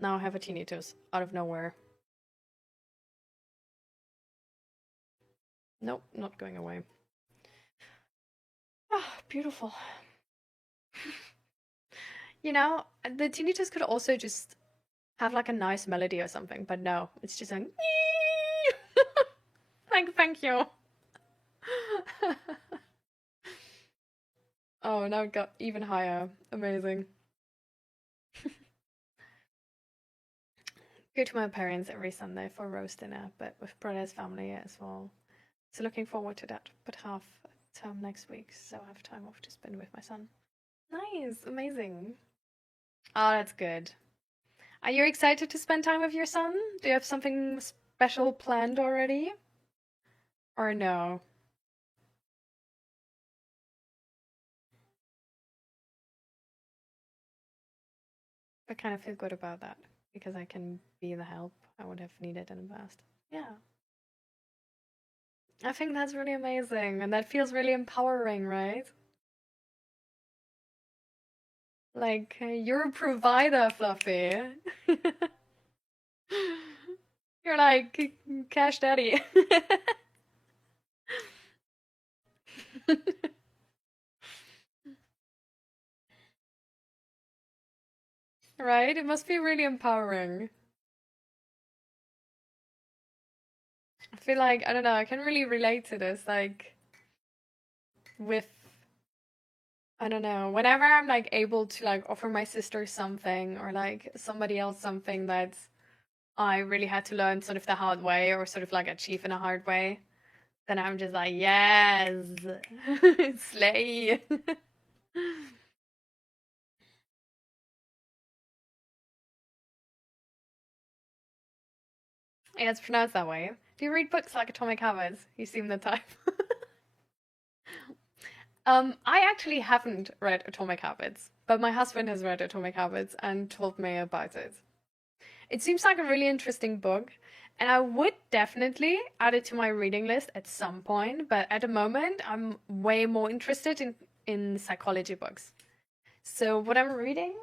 Now I have a tinnitus out of nowhere. Nope, not going away. Ah, beautiful. You know, the tinnitus could also just have like a nice melody or something, but no, it's just like thank you. Oh, now it got even higher. Amazing. Go to my parents every Sunday for roast dinner, but with brother's family as well. So looking forward to that. But half term next week, so I have time off to spend with my son. Nice, amazing. Oh, that's good. Are you excited to spend time with your son? Do you have something special planned already? Or no? I kind of feel good about that because I can be the help I would have needed in the past. Yeah. I think that's really amazing and that feels really empowering, right? Like, you're a provider, Fluffy. You're like Cash Daddy. Right? It must be really empowering. I feel like, I don't know, I can really relate to this. Like, with, I don't know, whenever I'm like able to like offer my sister something or like somebody else something that I really had to learn sort of the hard way or sort of like achieve in a hard way, then I'm just like, yes, slay. Yeah, it's pronounced that way. Do you read books like Atomic Habits? You seem the type. I actually haven't read Atomic Habits, but my husband has read Atomic Habits and told me about it. It seems like a really interesting book, and I would definitely add it to my reading list at some point, but at the moment, I'm way more interested in psychology books. So, what I'm reading.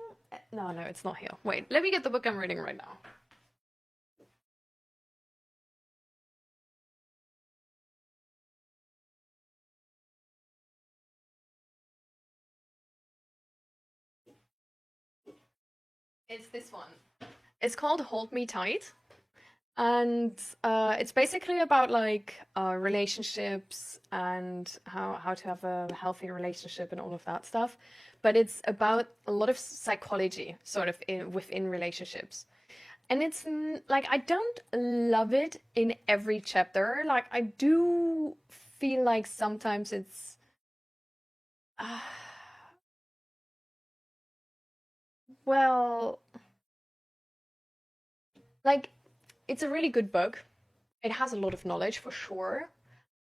No, no, it's not here. Wait, let me get the book I'm reading right now. It's this one. It's called Hold Me Tight. And it's basically about like relationships and how to have a healthy relationship and all of that stuff. But it's about a lot of psychology sort of within relationships. And it's like I don't love it in every chapter. Like I do feel like sometimes it's well, like it's a really good book. It has a lot of knowledge for sure.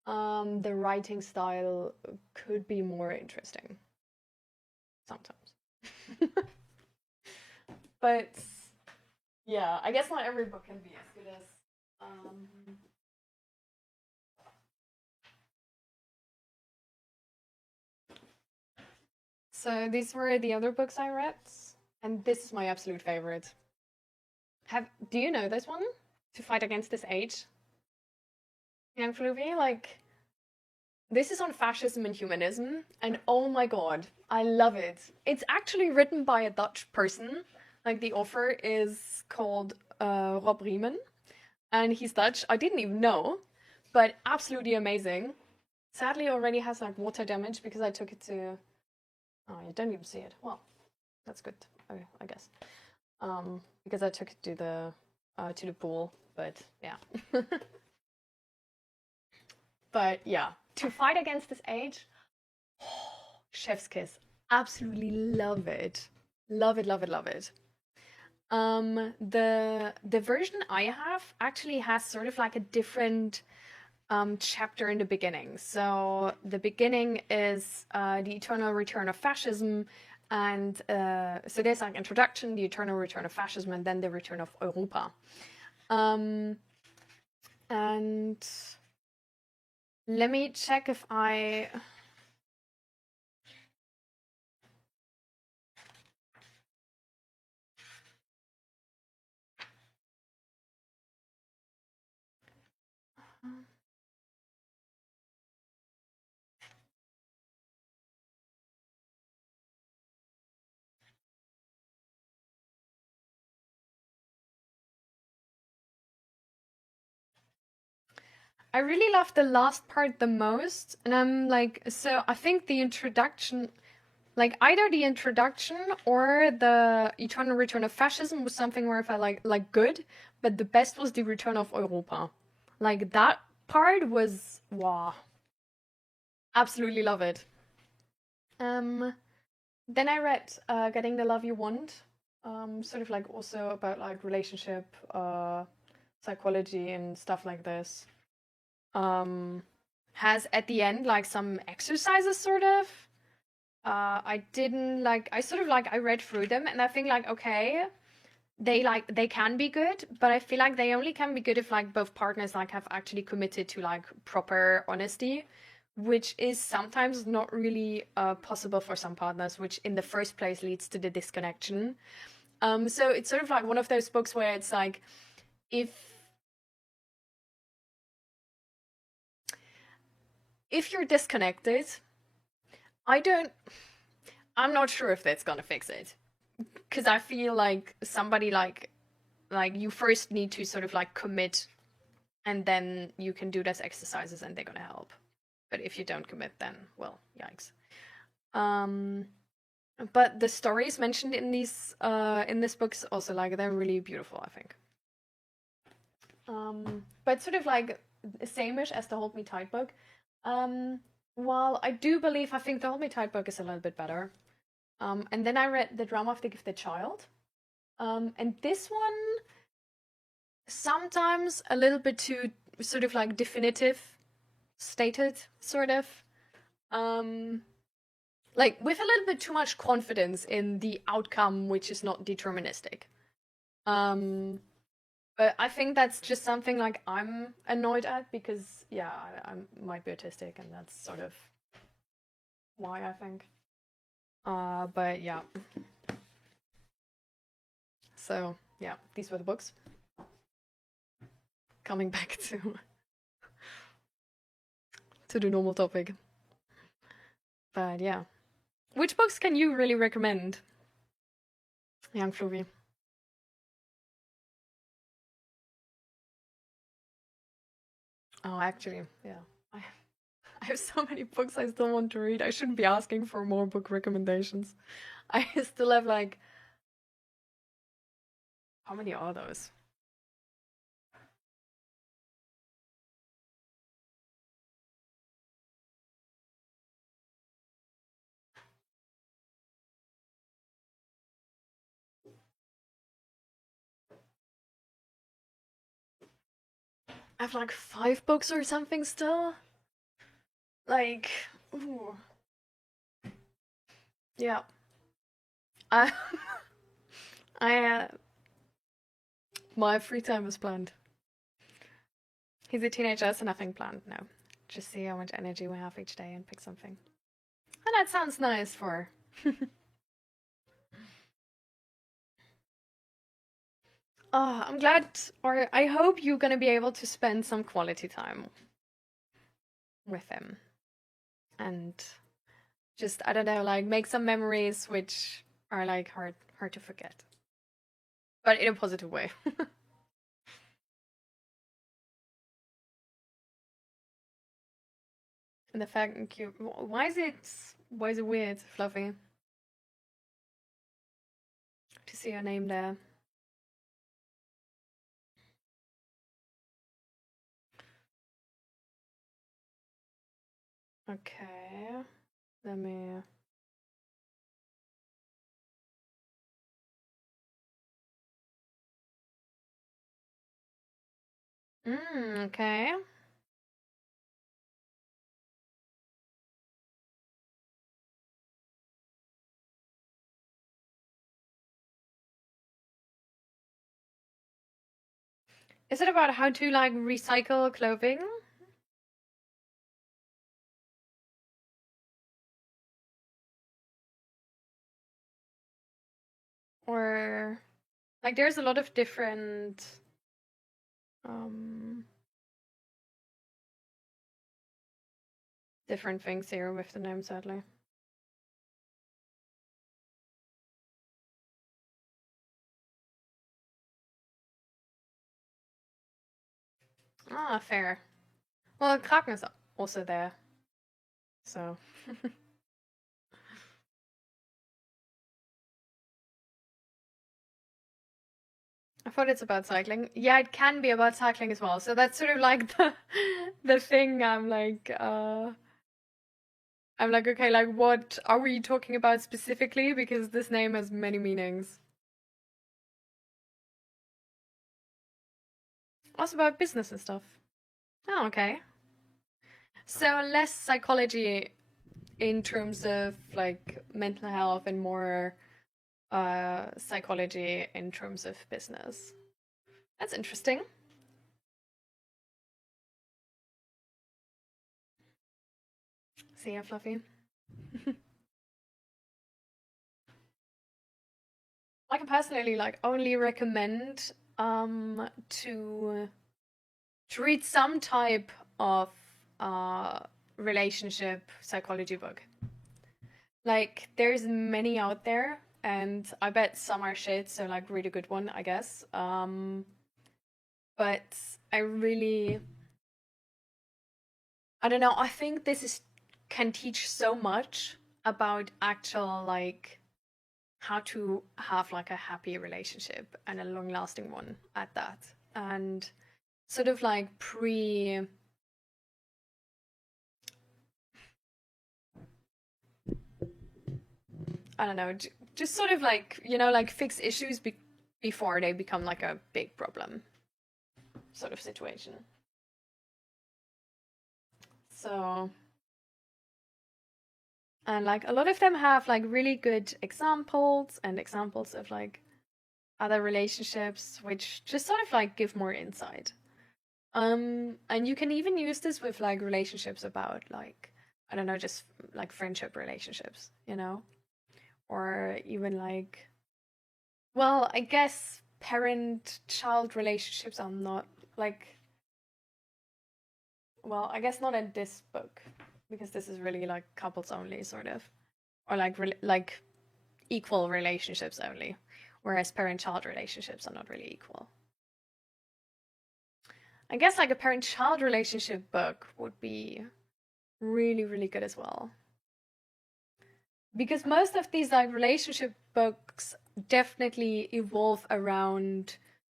The writing style could be more interesting sometimes. But yeah, I guess not every book can be as good as So these were the other books I read, and this is my absolute favorite. Do you know this one? To Fight Against This Age? Young Fluvi? Like, this is on fascism and humanism, and oh my god, I love it. It's actually written by a Dutch person. Like, the author is called Rob Riemann, and he's Dutch. I didn't even know, but absolutely amazing. Sadly, already has like water damage because I took it to... Oh, you don't even see it. Well, that's good, I guess. Because I took it to the pool, but yeah. But yeah, To Fight Against This Age, oh, chef's kiss. Absolutely love it. Love it, love it, love it. The version I have actually has sort of like a different chapter in the beginning. So the beginning is the eternal return of fascism, and so there's like introduction, the eternal return of fascism, and then the return of Europa. And let me check if I... I really love the last part the most, and I'm like, so I think the introduction, like either the introduction or the eternal return of fascism was something where I felt like good, but the best was the return of Europa. Like that part was wow. Absolutely love it. Then I read Getting the Love You Want, sort of like also about like relationship, psychology and stuff like this. Has at the end like some exercises sort of. I didn't like, I sort of like, I read through them and I think like, okay, they can be good, but I feel like they only can be good if like both partners like have actually committed to like proper honesty, which is sometimes not really possible for some partners, which in the first place leads to the disconnection. So it's sort of like one of those books where it's like, if you're disconnected, I'm not sure if that's gonna fix it. Because I feel like somebody like you first need to sort of like commit, and then you can do those exercises and they're gonna help. But if you don't commit, then well, yikes. But the stories mentioned in these in this book's also like they're really beautiful, I think. But sort of like same-ish as the Hold Me Tight book. While I do believe I think the Hold Me Tight book is a little bit better. And then I read The Drama of the Gifted Child. And this one sometimes a little bit too sort of like definitive stated, sort of. Like with a little bit too much confidence in the outcome, which is not deterministic. But I think that's just something like I'm annoyed at because, yeah, I might be autistic and that's sort of why I think. But yeah. So, yeah, these were the books. Coming back to the normal topic. But yeah. Which books can you really recommend, Young Fluvi? Oh, actually, yeah. I, I have so many books I still want to read. I shouldn't be asking for more book recommendations. I still have like, how many are those? I have like 5 books or something still. Like, ooh. Yeah. I, I my free time is planned. He's a teenager, so nothing planned, no. Just see how much energy we have each day and pick something. And that sounds nice for. Oh, I'm glad, or I hope you're gonna be able to spend some quality time with him. And just, I don't know, like make some memories which are like hard to forget. But in a positive way. And the fact, why is it weird, Fluffy, to see your name there? Okay, let me. Okay. Is it about how to like recycle clothing? Or like there's a lot of different um different things here with the name, sadly. Ah, fair. Well, Kraken is also there, so. I thought it's about cycling. Yeah, it can be about cycling as well. So that's sort of like the thing. I'm like, okay, like what are we talking about specifically? Because this name has many meanings. Also about business and stuff. Oh, okay. So less psychology in terms of like mental health and more psychology in terms of business. That's interesting. See ya, Fluffy. I can personally like only recommend to read some type of uh relationship psychology book. Like there's many out there and I bet some are shit, so like read a good one, I guess. But I really I don't know, I think this is can teach so much about actual like how to have like a happy relationship and a long lasting one at that. And sort of like I don't know, just sort of like, like fix issues before they become like a big problem sort of situation. So, and like a lot of them have like really good examples and examples of like other relationships, which just sort of like give more insight. And you can even use this with like relationships about like, I don't know, just like friendship relationships, or even like, well, I guess parent-child relationships are not like, well, I guess not in this book because this is really like couples only, sort of, or like like equal relationships only, whereas parent-child relationships are not really equal. I guess like a parent-child relationship book would be really, really good as well. Because most of these like relationship books definitely evolve around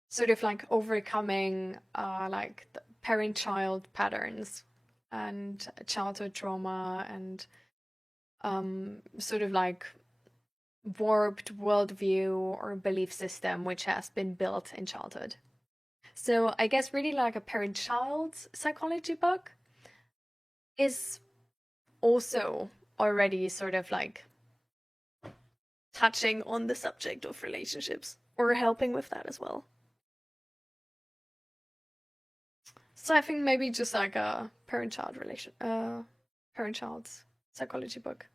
sort of like overcoming like the parent-child patterns and childhood trauma and sort of like warped worldview or belief system which has been built in childhood. So I guess really like a parent-child psychology book is also already sort of like touching on the subject of relationships or helping with that as well. So I think maybe just like a parent-child psychology book.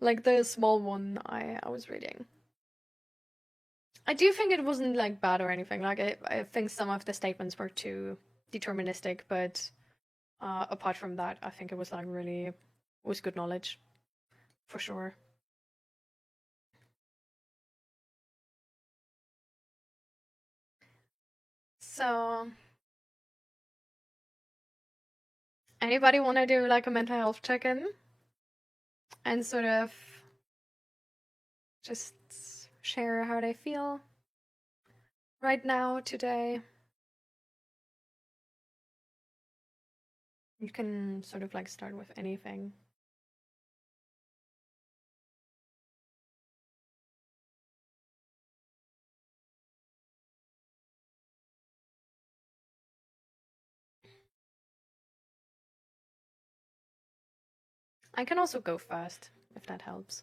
Like the small one I was reading. I do think it wasn't like bad or anything. Like I think some of the statements were too deterministic, but apart from that, I think it was like really was good knowledge, for sure. So, anybody want to do like a mental health check-in and sort of just share how they feel right now, today? You can sort of like start with anything. I can also go first, if that helps.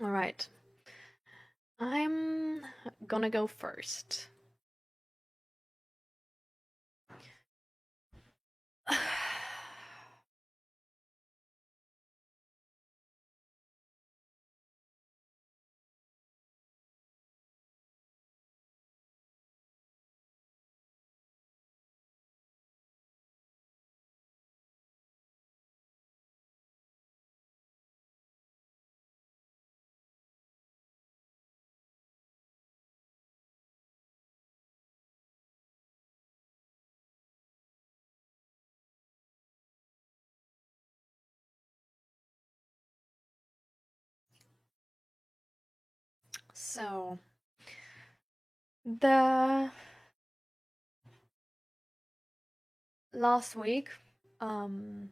All right. I'm gonna go first. So, the last week, so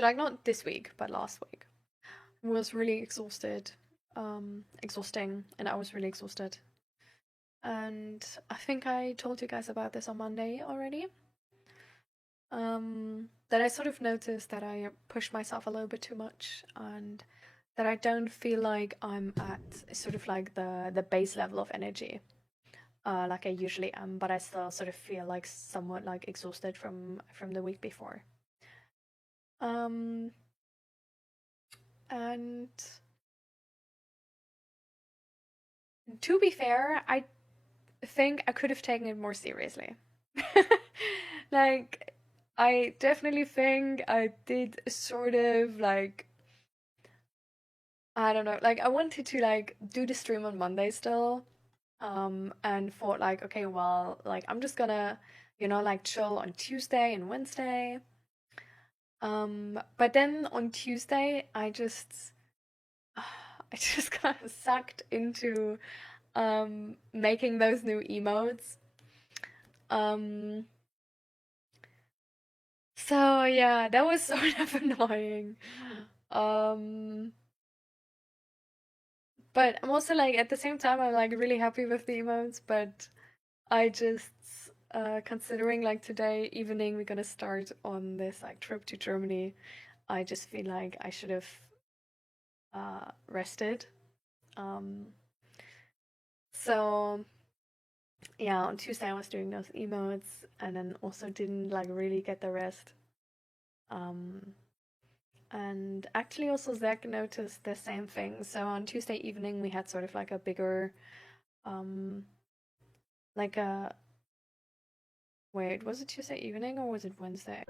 like not this week, but last week, was really exhausting, and I was really exhausted. And I think I told you guys about this on Monday already. That I sort of noticed that I pushed myself a little bit too much, and that I don't feel like I'm at sort of like the base level of energy, like I usually am, but I still sort of feel like somewhat like exhausted from the week before. And to be fair, I think I could have taken it more seriously. Like, I definitely think I did sort of like, I don't know, like I wanted to like do the stream on Monday still, and thought like, okay, well, like I'm just gonna, like chill on Tuesday and Wednesday. But then on Tuesday, I just I just got sucked into making those new emotes. Um, so yeah, that was sort of annoying. Um, but I'm also like at the same time I'm like really happy with the emotes, but I just considering like today evening we're gonna start on this like trip to Germany. I just feel like I should have rested. Um, so yeah, on Tuesday I was doing those emotes and then also didn't like really get the rest. Um, And actually also Zach noticed the same thing. So on Tuesday evening we had sort of like a bigger like a wait, was it Tuesday evening or was it Wednesday?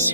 し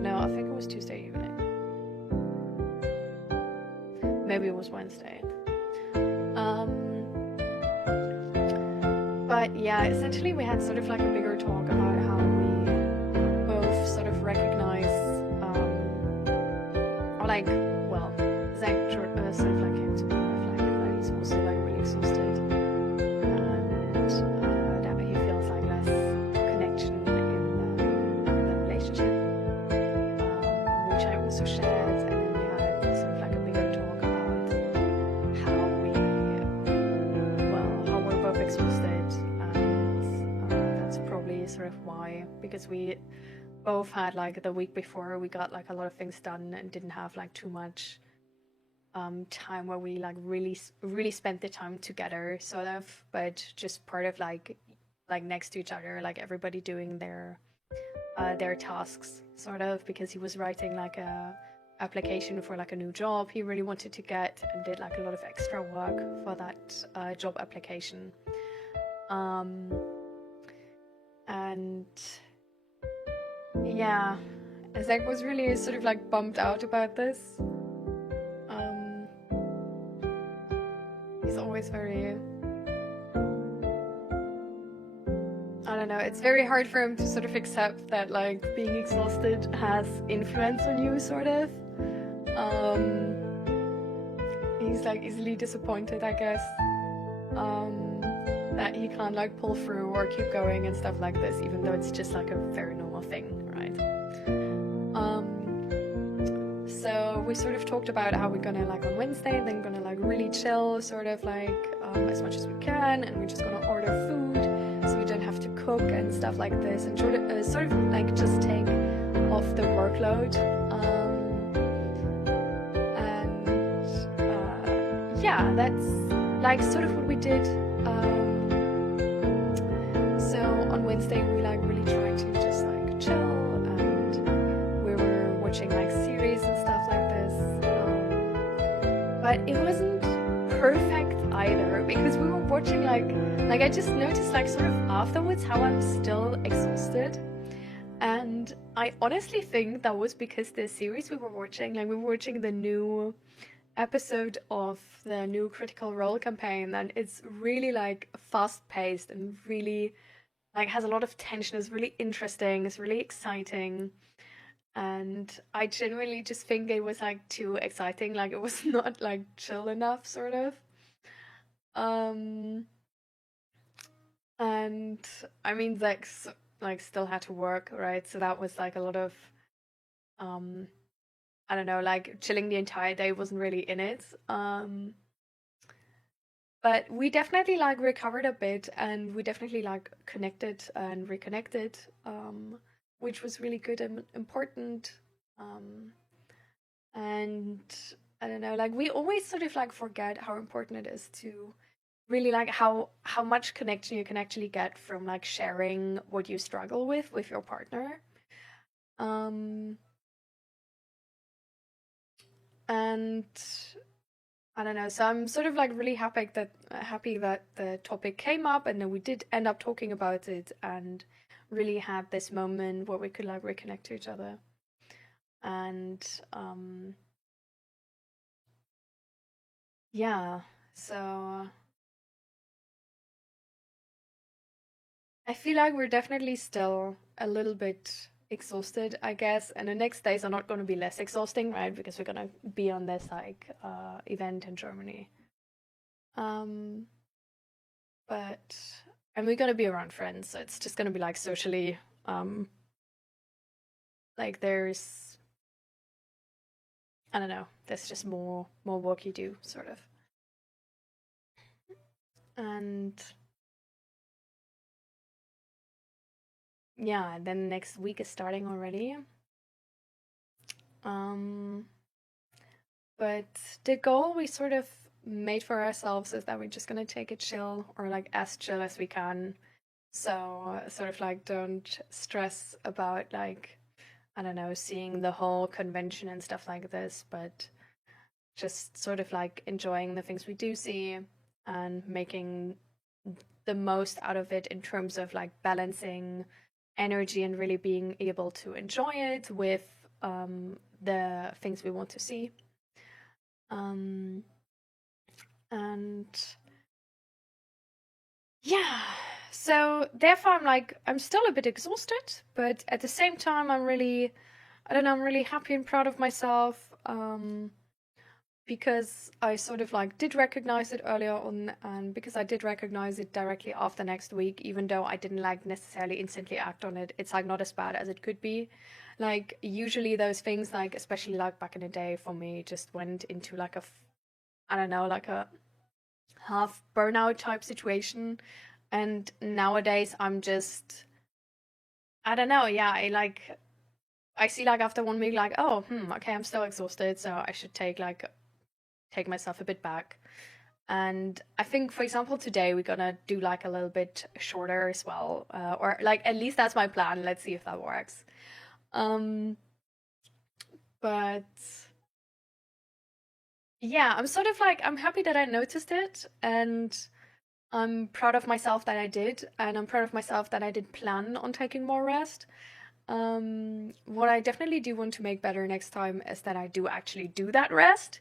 No, I think it was Tuesday evening. Maybe it was Wednesday. But yeah, essentially we had sort of like a bigger talk about how we both sort of recognize, or like, well, Zach sort of like came to me with like that he's also like really exhausted, and that he feels like less connection in the relationship, which I also shared, and then we had sort of like a bigger talk about how we're both exhausted. Sort of why, because we both had like the week before we got like a lot of things done and didn't have like too much time where we like really spent the time together, sort of, but just part of like next to each other, like everybody doing their tasks, sort of, because he was writing like a application for like a new job he really wanted to get and did like a lot of extra work for that job application. And yeah, Zach was really sort of like bummed out about this. He's always very, I don't know, it's very hard for him to sort of accept that like being exhausted has influence on you, sort of. He's like easily disappointed, I guess. That he can't like pull through or keep going and stuff like this, even though it's just like a very normal thing, right? So we sort of talked about how we're gonna like on Wednesday then gonna like really chill, sort of like as much as we can, and we're just gonna order food so we don't have to cook and stuff like this, and sort of like just take off the workload. And yeah, that's like sort of what we did. So on Wednesday we like really tried to just like chill, and we were watching like series and stuff like this, but it wasn't perfect either, because we were watching like I just noticed like sort of afterwards how I'm still exhausted, and I honestly think that was because the series we were watching, like we were watching the new episode of the new Critical Role campaign, and it's really like fast-paced and really like has a lot of tension. It's really interesting, it's really exciting, And I genuinely just think it was like too exciting, like it was not like chill enough, sort of. Um, and I mean, like still had to work, right? So that was like a lot of um, I don't know, like chilling the entire day wasn't really in it. But we definitely like recovered a bit, and we definitely like connected and reconnected, which was really good and important. Um, and I don't know, like we always sort of like forget how important it is to really like how much connection you can actually get from like sharing what you struggle with your partner. Um, and I don't know. So I'm sort of like really happy that the topic came up, and then we did end up talking about it and really had this moment where we could like reconnect to each other. And yeah, so I feel like we're definitely still a little bit exhausted, I guess, and the next days are not going to be less exhausting, right? Because we're going to be on this like event in Germany. Um, but and we're going to be around friends, so it's just going to be like socially like there's I don't know, there's just more work you do, sort of. And yeah, then next week is starting already. Um but the goal we sort of made for ourselves is that we're just gonna take it chill, or like as chill as we can. So sort of like don't stress about like I don't know, seeing the whole convention and stuff like this, but just sort of like enjoying the things we do see and making the most out of it in terms of like balancing energy and really being able to enjoy it with the things we want to see. Um, and yeah, so therefore I'm still a bit exhausted, but at the same time I don't know, I'm really happy and proud of myself. Because I sort of like did recognize it earlier on, and because I did recognize it directly after next week, even though I didn't like necessarily instantly act on it, it's like not as bad as it could be. Like usually those things, like especially like back in the day for me, just went into like I don't know, like a half burnout type situation. And nowadays I'm just I don't know, yeah, I see like after 1 week like, oh, okay, I'm still exhausted, so I should take myself a bit back. And I think, for example, today we're gonna do like a little bit shorter as well, or like at least that's my plan. Let's see if that works. Um, but yeah, I'm sort of like I'm happy that I noticed it, and I'm proud of myself that I did, and I'm proud of myself that I did plan on taking more rest. What I definitely do want to make better next time is that I do actually do that rest.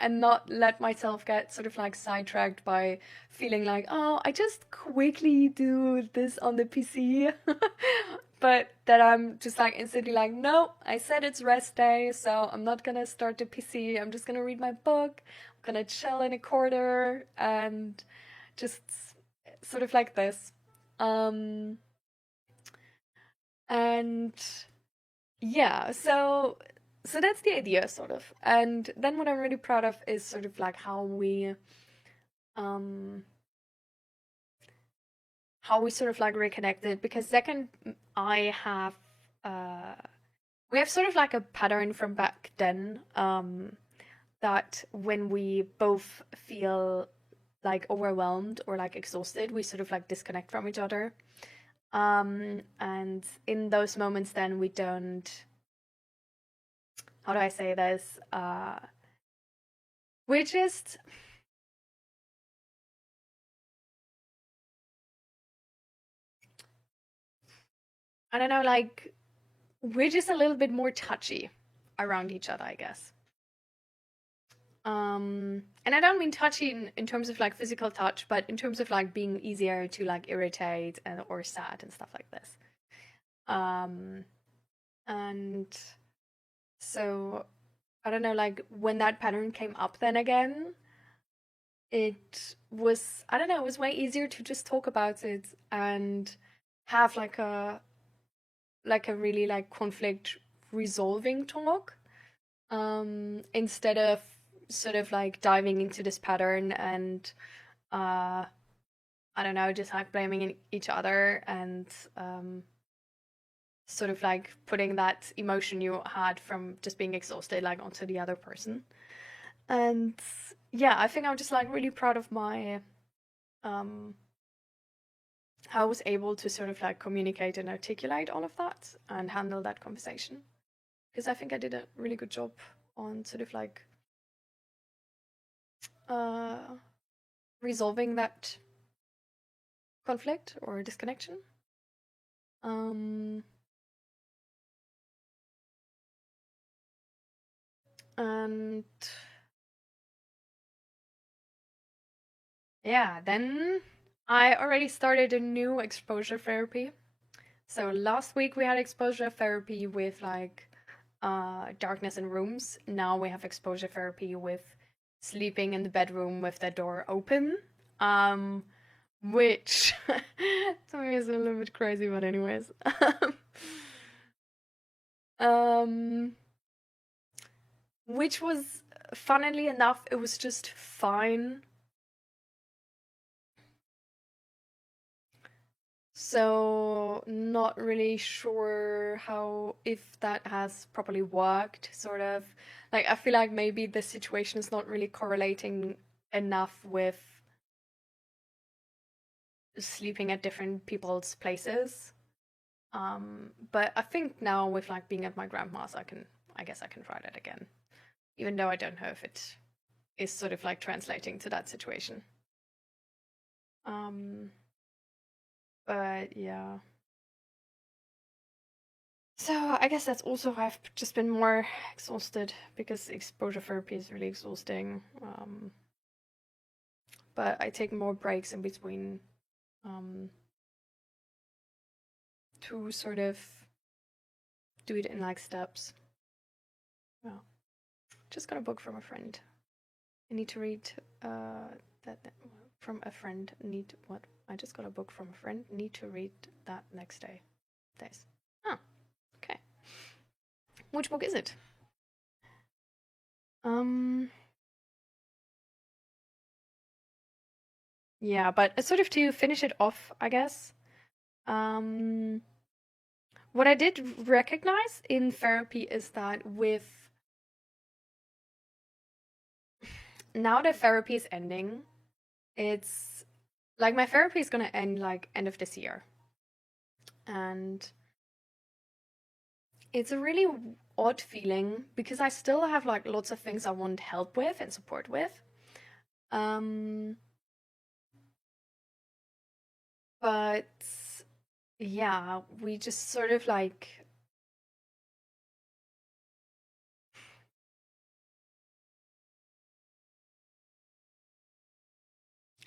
And not let myself get sort of like sidetracked by feeling like, oh, I just quickly do this on the PC. But that I'm just like instantly like, no, I said it's rest day, so I'm not gonna start the PC. I'm just gonna read my book. I'm gonna chill in a corner and just sort of like this. Um, and yeah, so that's the idea sort of. And then what I'm really proud of is sort of like um how we sort of like reconnected, because second I have uh we have sort of like a pattern from back then, that when we both feel like overwhelmed or like exhausted, we sort of like disconnect from each other. And in those moments then we don't, how do I say this? We just I don't know, like we're just a little bit more touchy around each other, I guess. And I don't mean touchy in terms of like physical touch, but in terms of like being easier to like irritate and or sad and stuff like this. Um, And so I don't know, like when that pattern came up then again, it was, I don't know, it was way easier to just talk about it and have like a really like conflict resolving talk, instead of sort of like diving into this pattern and I don't know, just like blaming each other and sort of like putting that emotion you had from just being exhausted like onto the other person. And yeah, I think I'm just like really proud of my how I was able to sort of like communicate and articulate all of that and handle that conversation. Because I think I did a really good job on sort of like resolving that conflict or disconnection. And yeah, then I already started a new exposure therapy. So last week we had exposure therapy with like darkness in rooms. Now we have exposure therapy with sleeping in the bedroom with the door open. Which to me is a little bit crazy, but anyways. Which was, funnily enough, it was just fine. So not really sure how, if that has properly worked, sort of. Like I feel like maybe the situation is not really correlating enough with sleeping at different people's places. But I think now with like being at my grandma's, I guess I can try that again. Even though I don't know if it is sort of like translating to that situation. But yeah. So I guess that's also why I've just been more exhausted because exposure therapy is really exhausting. But I take more breaks in between to sort of do it in like steps. Well, just got a book from a friend. I need to read that from a friend. Need what? I just got a book from a friend. Need to read that next days. Oh, okay. Which book is it? Yeah, but sort of to finish it off, I guess. What I did recognize in therapy is that with now that therapy is ending, it's like my therapy is gonna end like end of this year. And it's a really odd feeling because I still have like lots of things I want help with and support with. But yeah, we just sort of like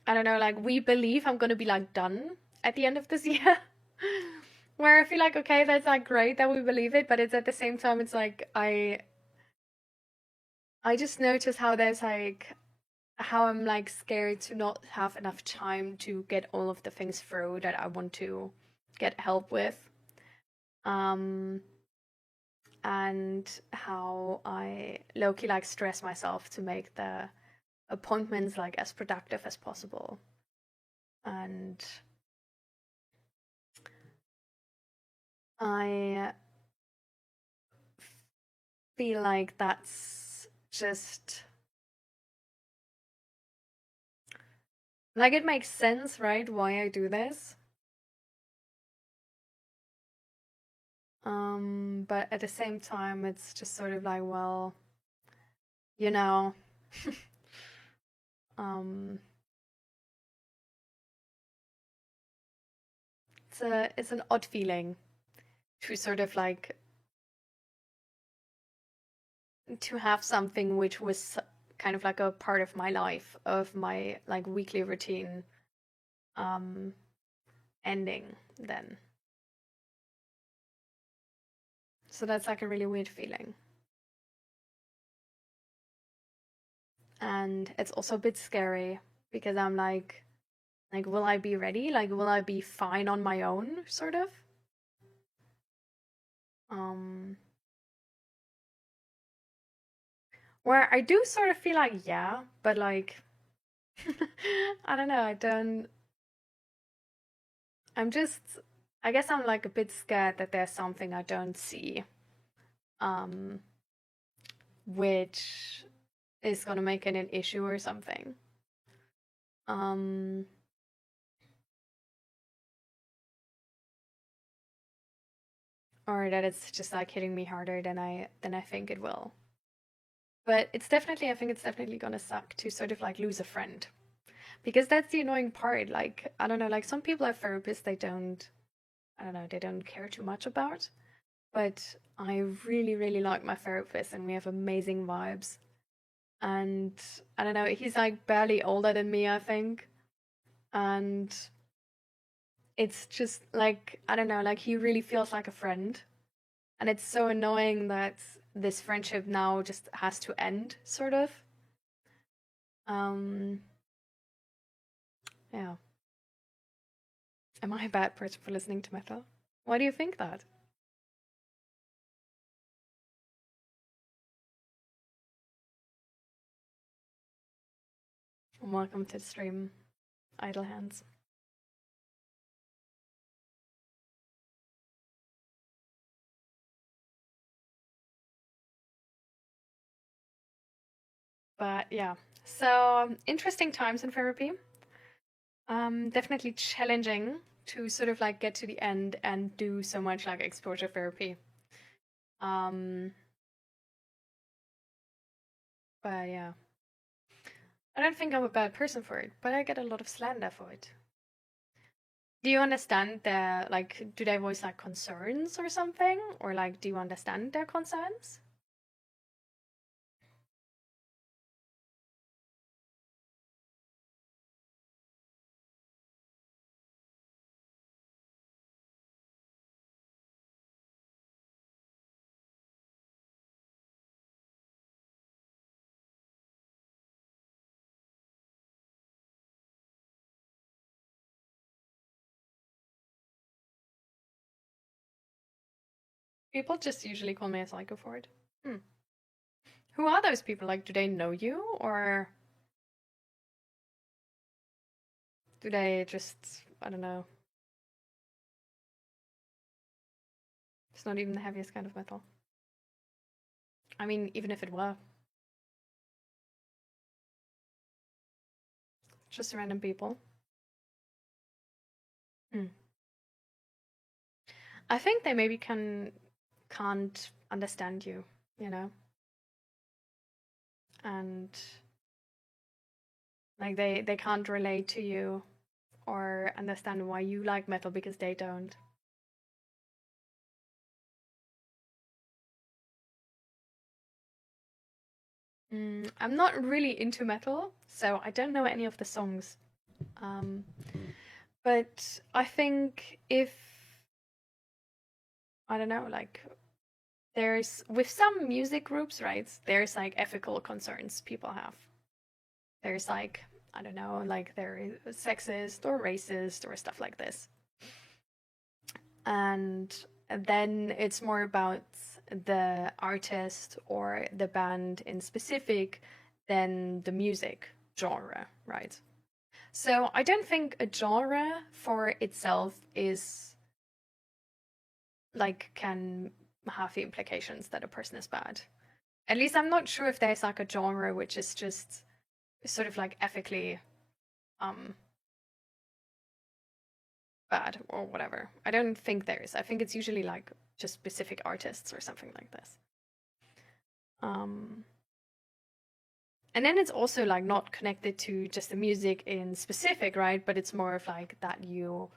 I don't know, like we believe I'm gonna be like done at the end of this year. Where I feel like okay, that's like great that we believe it, but it's at the same time it's like I just notice how there's like how I'm like scared to not have enough time to get all of the things through that I want to get help with. And how I low-key like stress myself to make the appointments like as productive as possible. And I feel like that's just like it makes sense, right? Why I do this. But at the same time, it's just sort of like, well, you know, um, it's an odd feeling to sort of like to have something which was kind of like a part of my life, of my like weekly routine, ending then. So that's like a really weird feeling. And it's also a bit scary because I'm like, will I be ready? Like, will I be fine on my own, sort of? Where I do sort of feel like, yeah, but like, I don't know, I guess I'm like a bit scared that there's something I don't see, which is gonna make it an issue or something. Or that it's just like hitting me harder than I think it will. But I think it's definitely gonna suck to sort of like lose a friend. Because that's the annoying part. Like, I don't know, like some people have therapists they don't care too much about. But I really, really like my therapist and we have amazing vibes. And I don't know, he's like barely older than me, I think. And it's just like, I don't know, like he really feels like a friend. And it's so annoying that this friendship now just has to end, sort of. Yeah. Am I a bad person for listening to metal? Why do you think that? Welcome to the stream, Idle Hands. But yeah, so interesting times in therapy. Definitely challenging to sort of like get to the end and do so much like exposure therapy. But yeah, I don't think I'm a bad person for it, but I get a lot of slander for it. Do you understand their, like, do they voice like concerns or something? Or like, do you understand their concerns? People just usually call me a psycho for it. Who are those people? Like, do they know you or do they just, I don't know. It's not even the heaviest kind of metal. I mean, even if it were. Just random people. I think they maybe can't understand you, you know? And like they can't relate to you or understand why you like metal because they don't. I'm not really into metal, so I don't know any of the songs. But I think if I don't know, like there's with some music groups, right? There's like ethical concerns people have. There's like I don't know, like they're sexist or racist or stuff like this. And then it's more about the artist or the band in specific than the music genre, right? So I don't think a genre for itself is like can have the implications that a person is bad. At least I'm not sure if there's like a genre which is just sort of like ethically bad or whatever. I don't think there is. I think it's usually like just specific artists or something like this. And then it's also like not connected to just the music in specific, right? But it's more of like that you,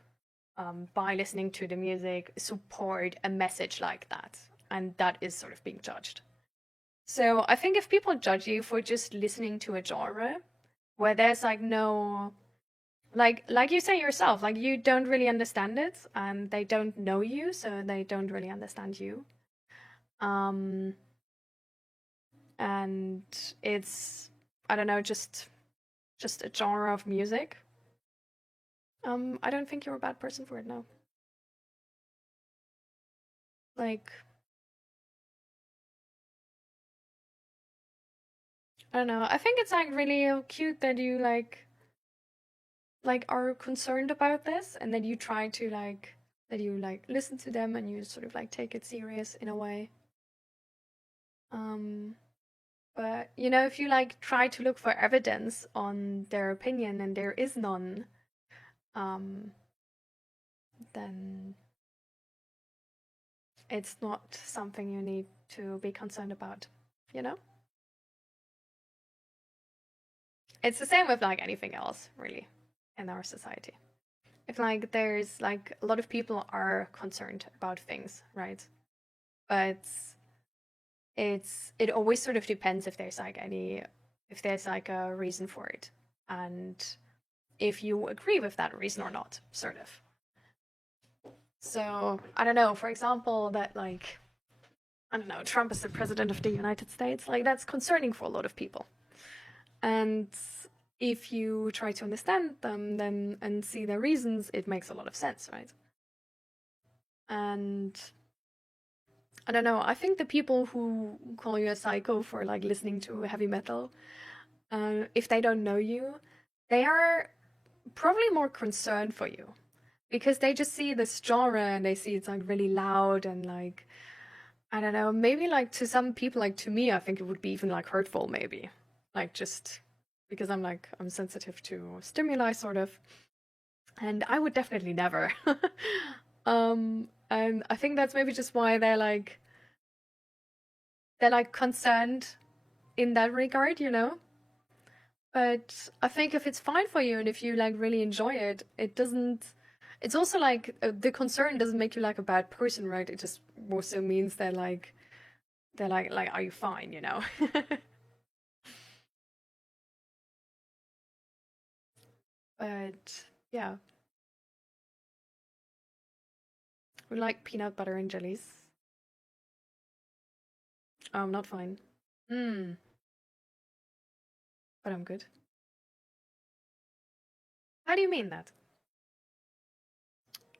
by listening to the music, support a message like that. And that is sort of being judged. So I think if people judge you for just listening to a genre where there's like no like you say yourself, like you don't really understand it and they don't know you, so they don't really understand you. Um, and it's, I don't know, just a genre of music. I don't think you're a bad person for it, no. Like, I don't know. I think it's like really cute that you are concerned about this and that you try to that you listen to them and you sort of like take it serious in a way. But you know, if you like try to look for evidence on their opinion and there is none, then it's not something you need to be concerned about, you know? It's the same with like anything else, really, in our society. If like there's like a lot of people are concerned about things, right? But it always sort of depends if there's like a reason for it, and if you agree with that reason or not, sort of. So I don't know, for example, that like I don't know, Trump is the president of the United States, like that's concerning for a lot of people. And if you try to understand them then and see their reasons, it makes a lot of sense, right? And I don't know, I think the people who call you a psycho for like listening to heavy metal, if they don't know you, they are probably more concerned for you because they just see this genre and they see it's like really loud and like I don't know, maybe like to some people, like to me, I think it would be even like hurtful, maybe. Like just because I'm sensitive to stimuli, sort of. And I would definitely never. And I think that's maybe just why they're like concerned in that regard, you know? But I think if it's fine for you and if you like really enjoy it, it doesn't. It's also like the concern doesn't make you like a bad person, right? It just also means that they're like, are you fine, you know? But yeah, we like peanut butter and jellies. I'm not fine. Hmm, but I'm good. How do you mean that?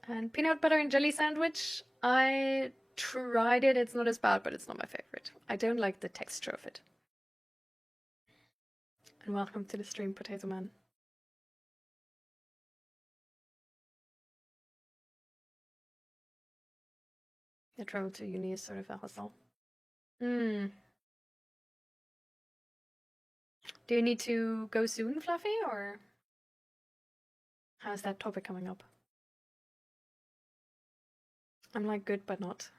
And peanut butter and jelly sandwich, I tried it. It's not as bad, but it's not my favorite. I don't like the texture of it. And welcome to the stream, Potato Man. The travel to uni is sort of a hustle. Hmm. Do you need to go soon, Fluffy, or how's that topic coming up? I'm like good, but not.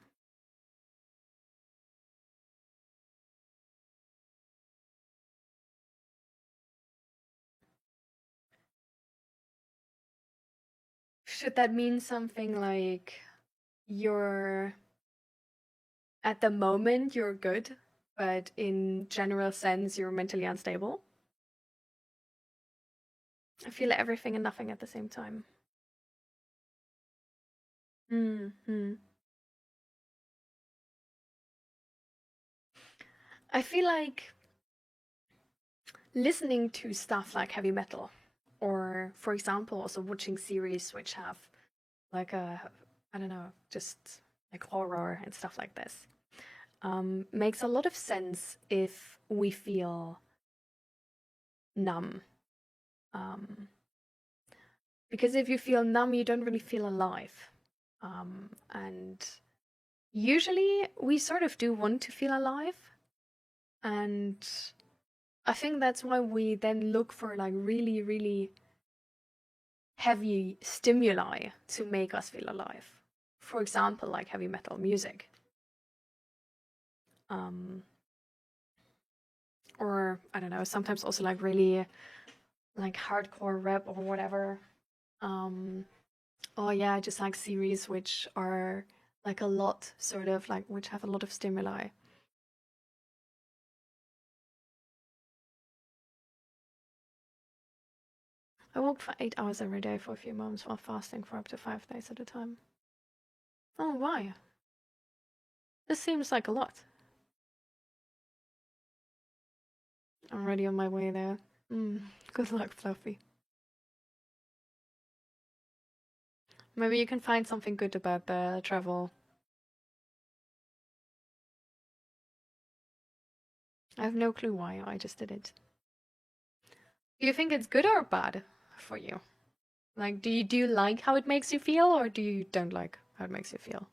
Should that mean something like you're at the moment you're good, but in general sense you're mentally unstable? I feel everything and nothing at the same time. Hmm. I feel like listening to stuff like heavy metal, or for example, also watching series which have like I don't know, just like horror and stuff like this, makes a lot of sense if we feel numb. Um, because if you feel numb, you don't really feel alive. And usually we sort of do want to feel alive. And I think that's why we then look for like really, really heavy stimuli to make us feel alive. For example, like heavy metal music. Or I don't know, sometimes also like really like hardcore rap or whatever. Oh yeah, just like series which are like a lot sort of like which have a lot of stimuli. I walk for 8 hours every day for a few months while fasting for up to 5 days at a time. Oh, why? This seems like a lot. I'm already on my way there. Good luck, Fluffy. Maybe you can find something good about the travel. I have no clue why, I just did it. Do you think it's good or bad for you? Like, do you like how it makes you feel, or do you don't like how it makes you feel?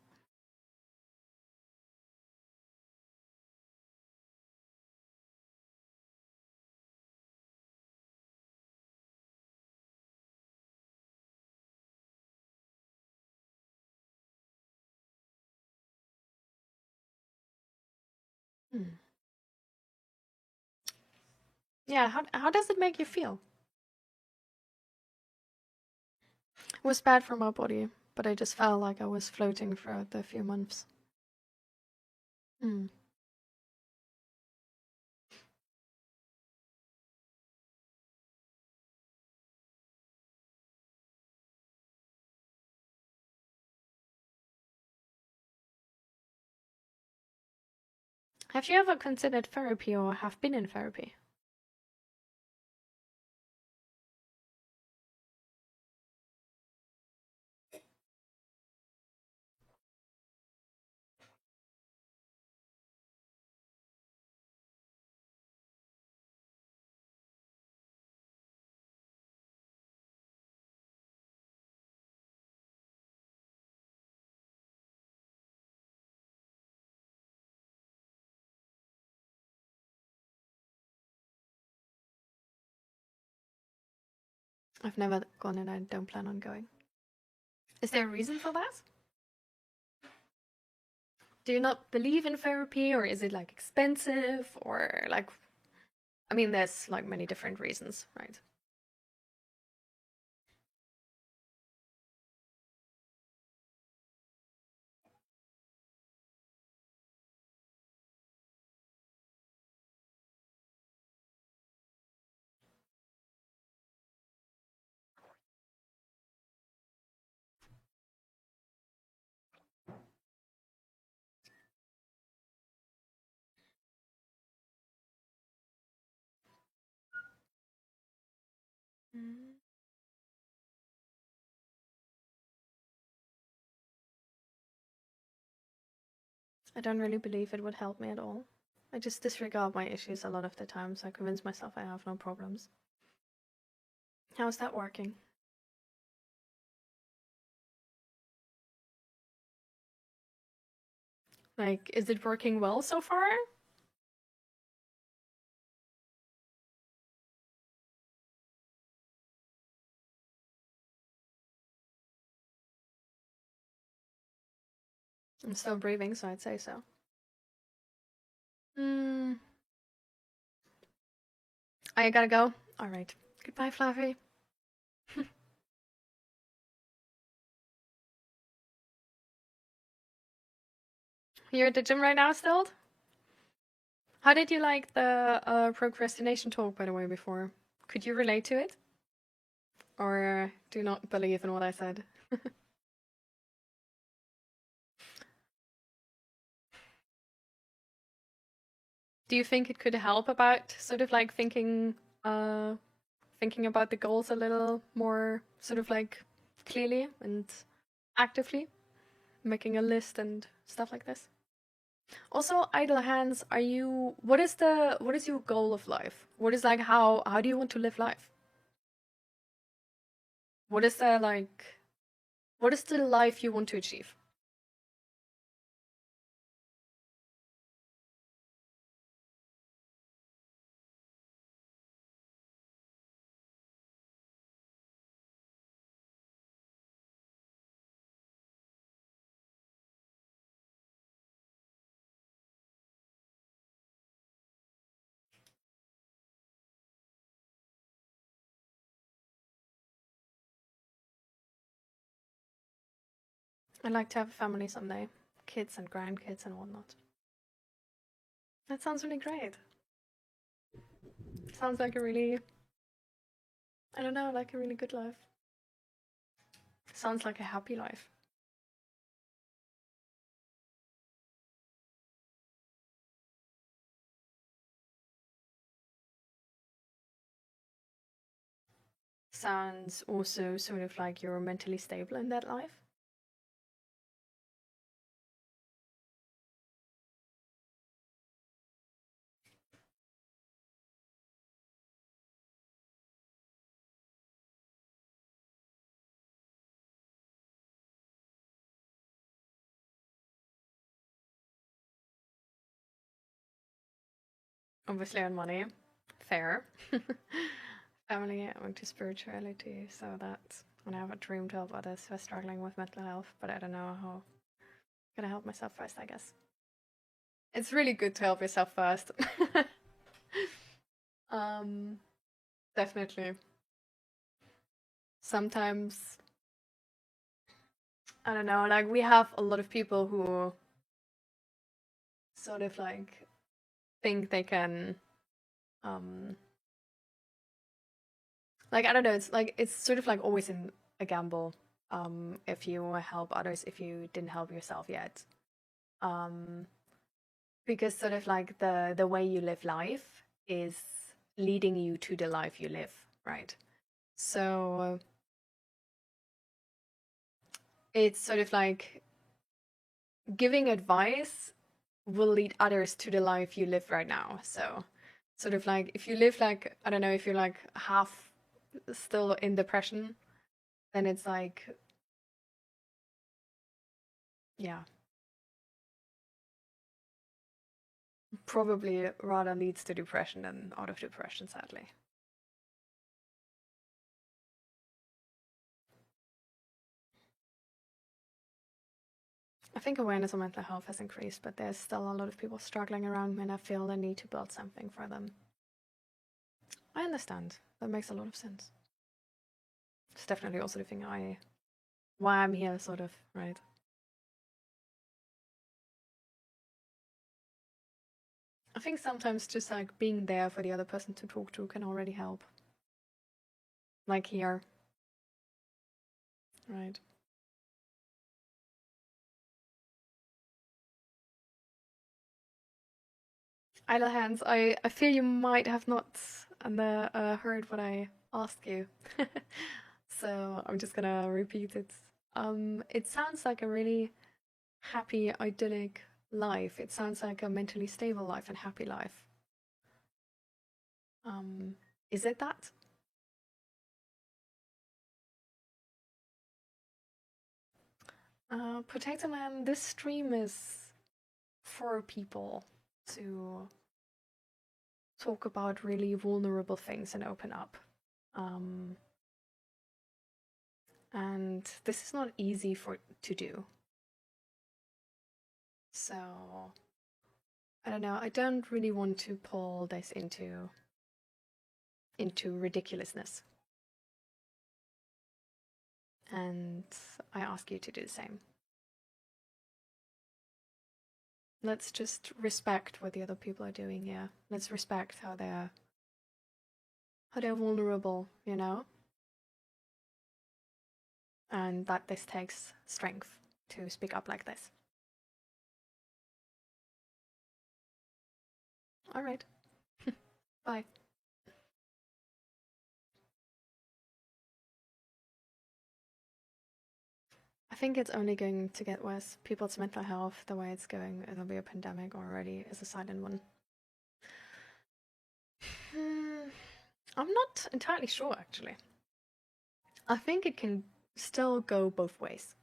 Yeah, how does it make you feel? It was bad for my body, but I just felt like I was floating throughout the few months. Have you ever considered therapy or have been in therapy? I've never gone and I don't plan on going. Is there a reason for that? Do you not believe in therapy, or is it like expensive, or like, I mean, there's like many different reasons, right? I don't really believe it would help me at all. I just disregard my issues a lot of the time, so I convince myself I have no problems. How's that working? Like, is it working well so far? I'm still breathing, so I'd say so. I gotta go. Alright. Goodbye, Fluffy. You're at the gym right now still? How did you like the procrastination talk, by the way, before? Could you relate to it? Or do you not believe in what I said? Do you think it could help about sort of like thinking about the goals a little more sort of like clearly and actively? Making a list and stuff like this? Also, idle hands, what is your goal of life? What is like how do you want to live life? What is what is the life you want to achieve? I'd like to have a family someday. Kids and grandkids and whatnot. That sounds really great. Sounds like a really, I don't know, like a really good life. Sounds like a happy life. sounds also sort of like you're mentally stable in that life. Obviously on money. Fair. Family, I went to spirituality, so that's when I have a dream to help others who are struggling with mental health, but I don't know how. I'm gonna help myself first, I guess. It's really good to help yourself first. Definitely. Sometimes, I don't know, like we have a lot of people who sort of like think they can, like, I don't know, it's sort of like always in a gamble, if you help others, if you didn't help yourself yet. Because sort of like the way you live life is leading you to the life you live, right? So it's sort of like giving advice will lead others to the life you live right now. So sort of like if you live like, I don't know, if you're like half still in depression, then it's like, yeah, probably rather leads to depression than out of depression, sadly. I think awareness of mental health has increased, but there's still a lot of people struggling around me, and I feel the need to build something for them. I understand. That makes a lot of sense. It's definitely also the thing why I'm here, sort of, right? I think sometimes just like being there for the other person to talk to can already help. Like here. Right. Idle hands, I feel you might have not heard what I asked you. So I'm just gonna repeat it. It sounds like a really happy, idyllic life. It sounds like a mentally stable life and happy life. Is it that? Potato Man, this stream is for people to talk about really vulnerable things and open up. And this is not easy to do. So I don't know, I don't really want to pull this into ridiculousness. And I ask you to do the same. Let's just respect what the other people are doing here. Let's respect how they're vulnerable, you know? And that this takes strength to speak up like this. All right. Bye. I think it's only going to get worse. People's mental health, the way it's going, it'll be a pandemic already, is a silent one. I'm not entirely sure, actually. I think it can still go both ways.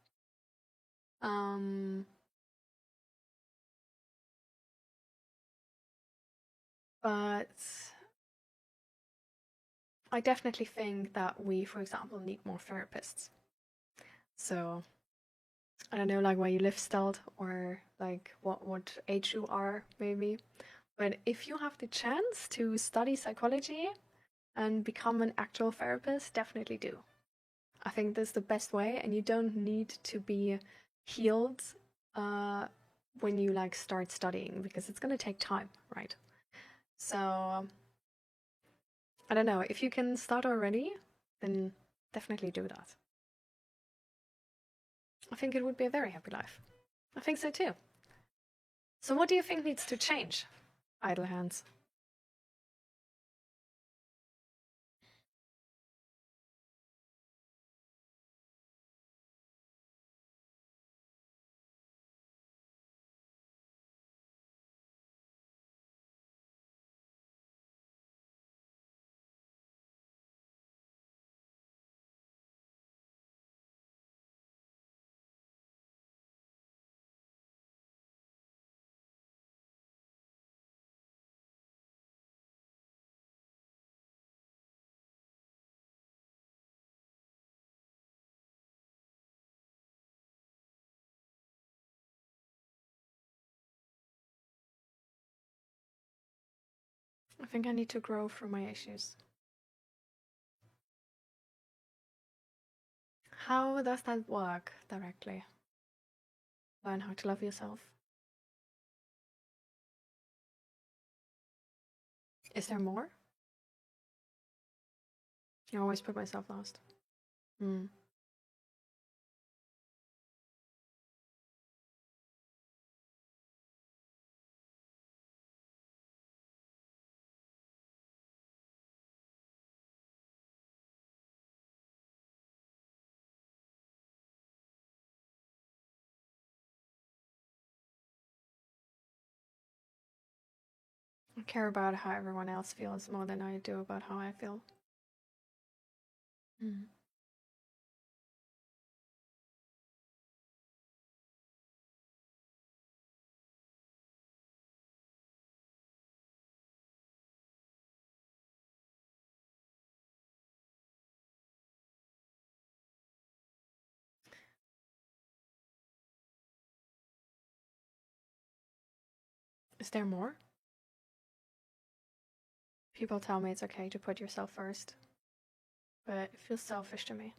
But I definitely think that we, for example, need more therapists. So I don't know, like where you live still, or like what age you are, maybe. But if you have the chance to study psychology and become an actual therapist, definitely do. I think that's the best way, and you don't need to be healed when you like start studying, because it's gonna take time, right? So I don't know, if you can start already, then definitely do that. I think it would be a very happy life. I think so too. So what do you think needs to change? Idle hands. I think I need to grow through my issues. How does that work directly? Learn how to love yourself. Is there more? I always put myself last. I care about how everyone else feels more than I do about how I feel. Is there more? People tell me it's okay to put yourself first, but it feels selfish to me.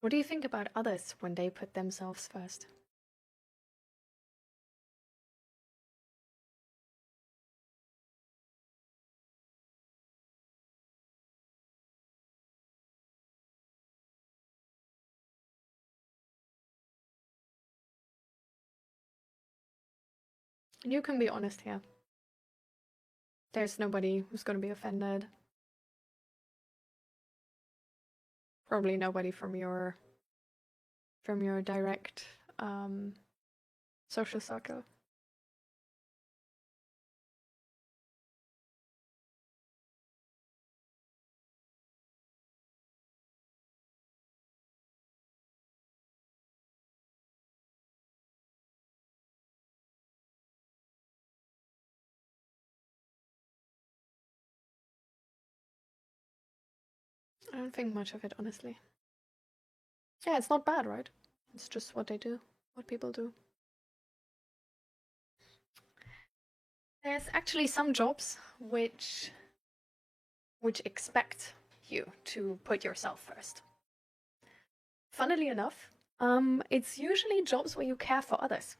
What do you think about others when they put themselves first? You can be honest here. There's nobody who's going to be offended. Probably nobody from your direct social circle. I don't think much of it, honestly. Yeah, it's not bad, right? It's just what they do, what people do. There's actually some jobs which expect you to put yourself first. Funnily enough, it's usually jobs where you care for others.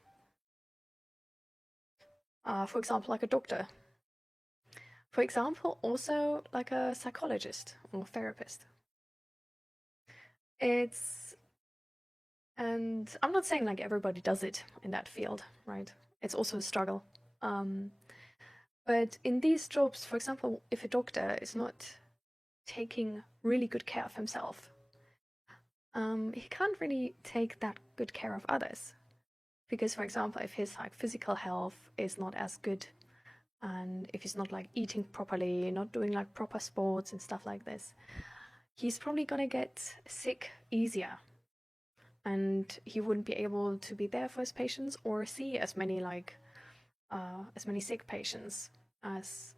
For example, like a doctor. For example, also like a psychologist or therapist. And I'm not saying like everybody does it in that field, right? It's also a struggle. But in these jobs, for example, if a doctor is not taking really good care of himself, he can't really take that good care of others. Because, for example, if his like physical health is not as good, and if he's not like eating properly, not doing like proper sports and stuff like this, he's probably gonna get sick easier, and he wouldn't be able to be there for his patients or see as many sick patients as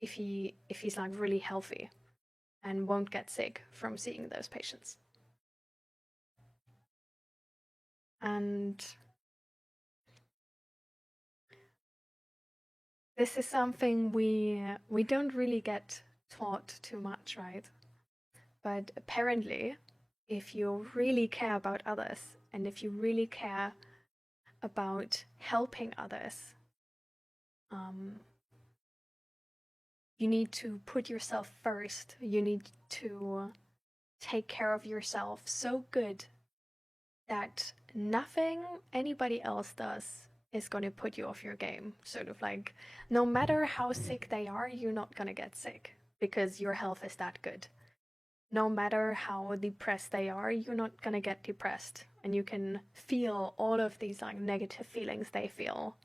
if he's like really healthy and won't get sick from seeing those patients. And this is something we don't really get taught too much, right? But apparently, if you really care about others and if you really care about helping others, you need to put yourself first. You need to take care of yourself so good that nothing anybody else does is going to put you off your game. Sort of like, no matter how sick they are, you're not going to get sick because your health is that good. no matter how depressed they are, you're not gonna get depressed, and you can feel all of these like negative feelings they feel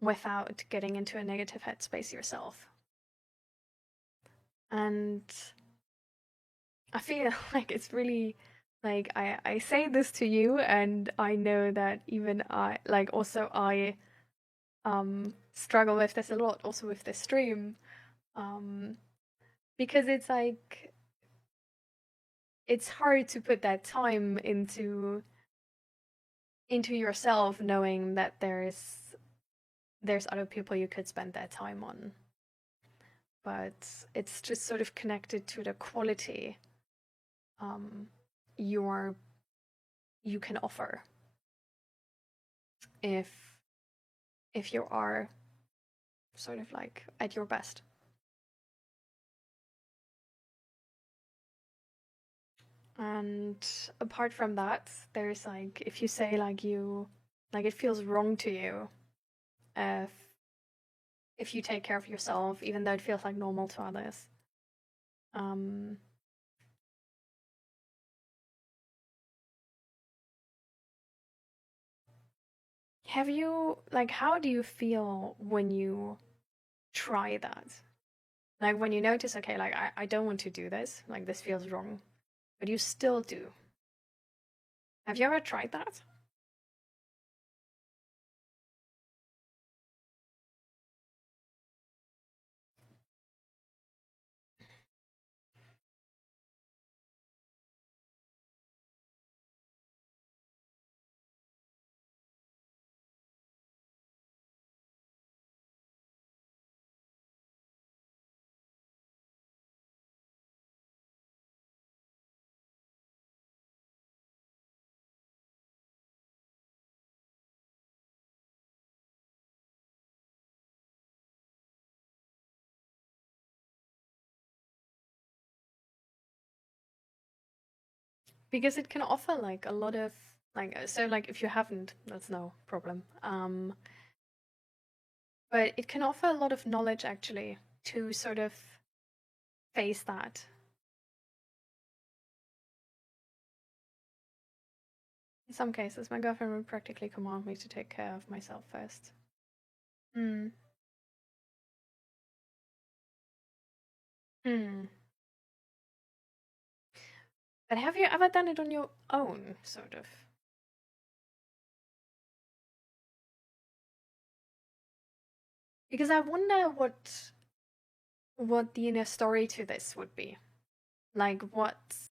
without getting into a negative headspace yourself. And I feel like it's really like I say this to you, and I know that even I like also I struggle with this a lot also with this stream, because it's like it's hard to put that time into yourself, knowing that there's other people you could spend that time on. But it's just sort of connected to the quality you can offer if you are sort of like at your best. And apart from that, there's like if you say like it feels wrong to you if you take care of yourself, even though it feels like normal to others. Have you like how do you feel when you try that? Like when you notice, okay, like I don't want to do this, like this feels wrong, but you still do. Have you ever tried that? Because it can offer like a lot of like so like if you haven't, that's no problem. But it can offer a lot of knowledge actually to sort of face that. In some cases, my girlfriend would practically command me to take care of myself first. Hmm. Hmm. But have you ever done it on your own, sort of? Because I wonder what the inner story to this would be. Like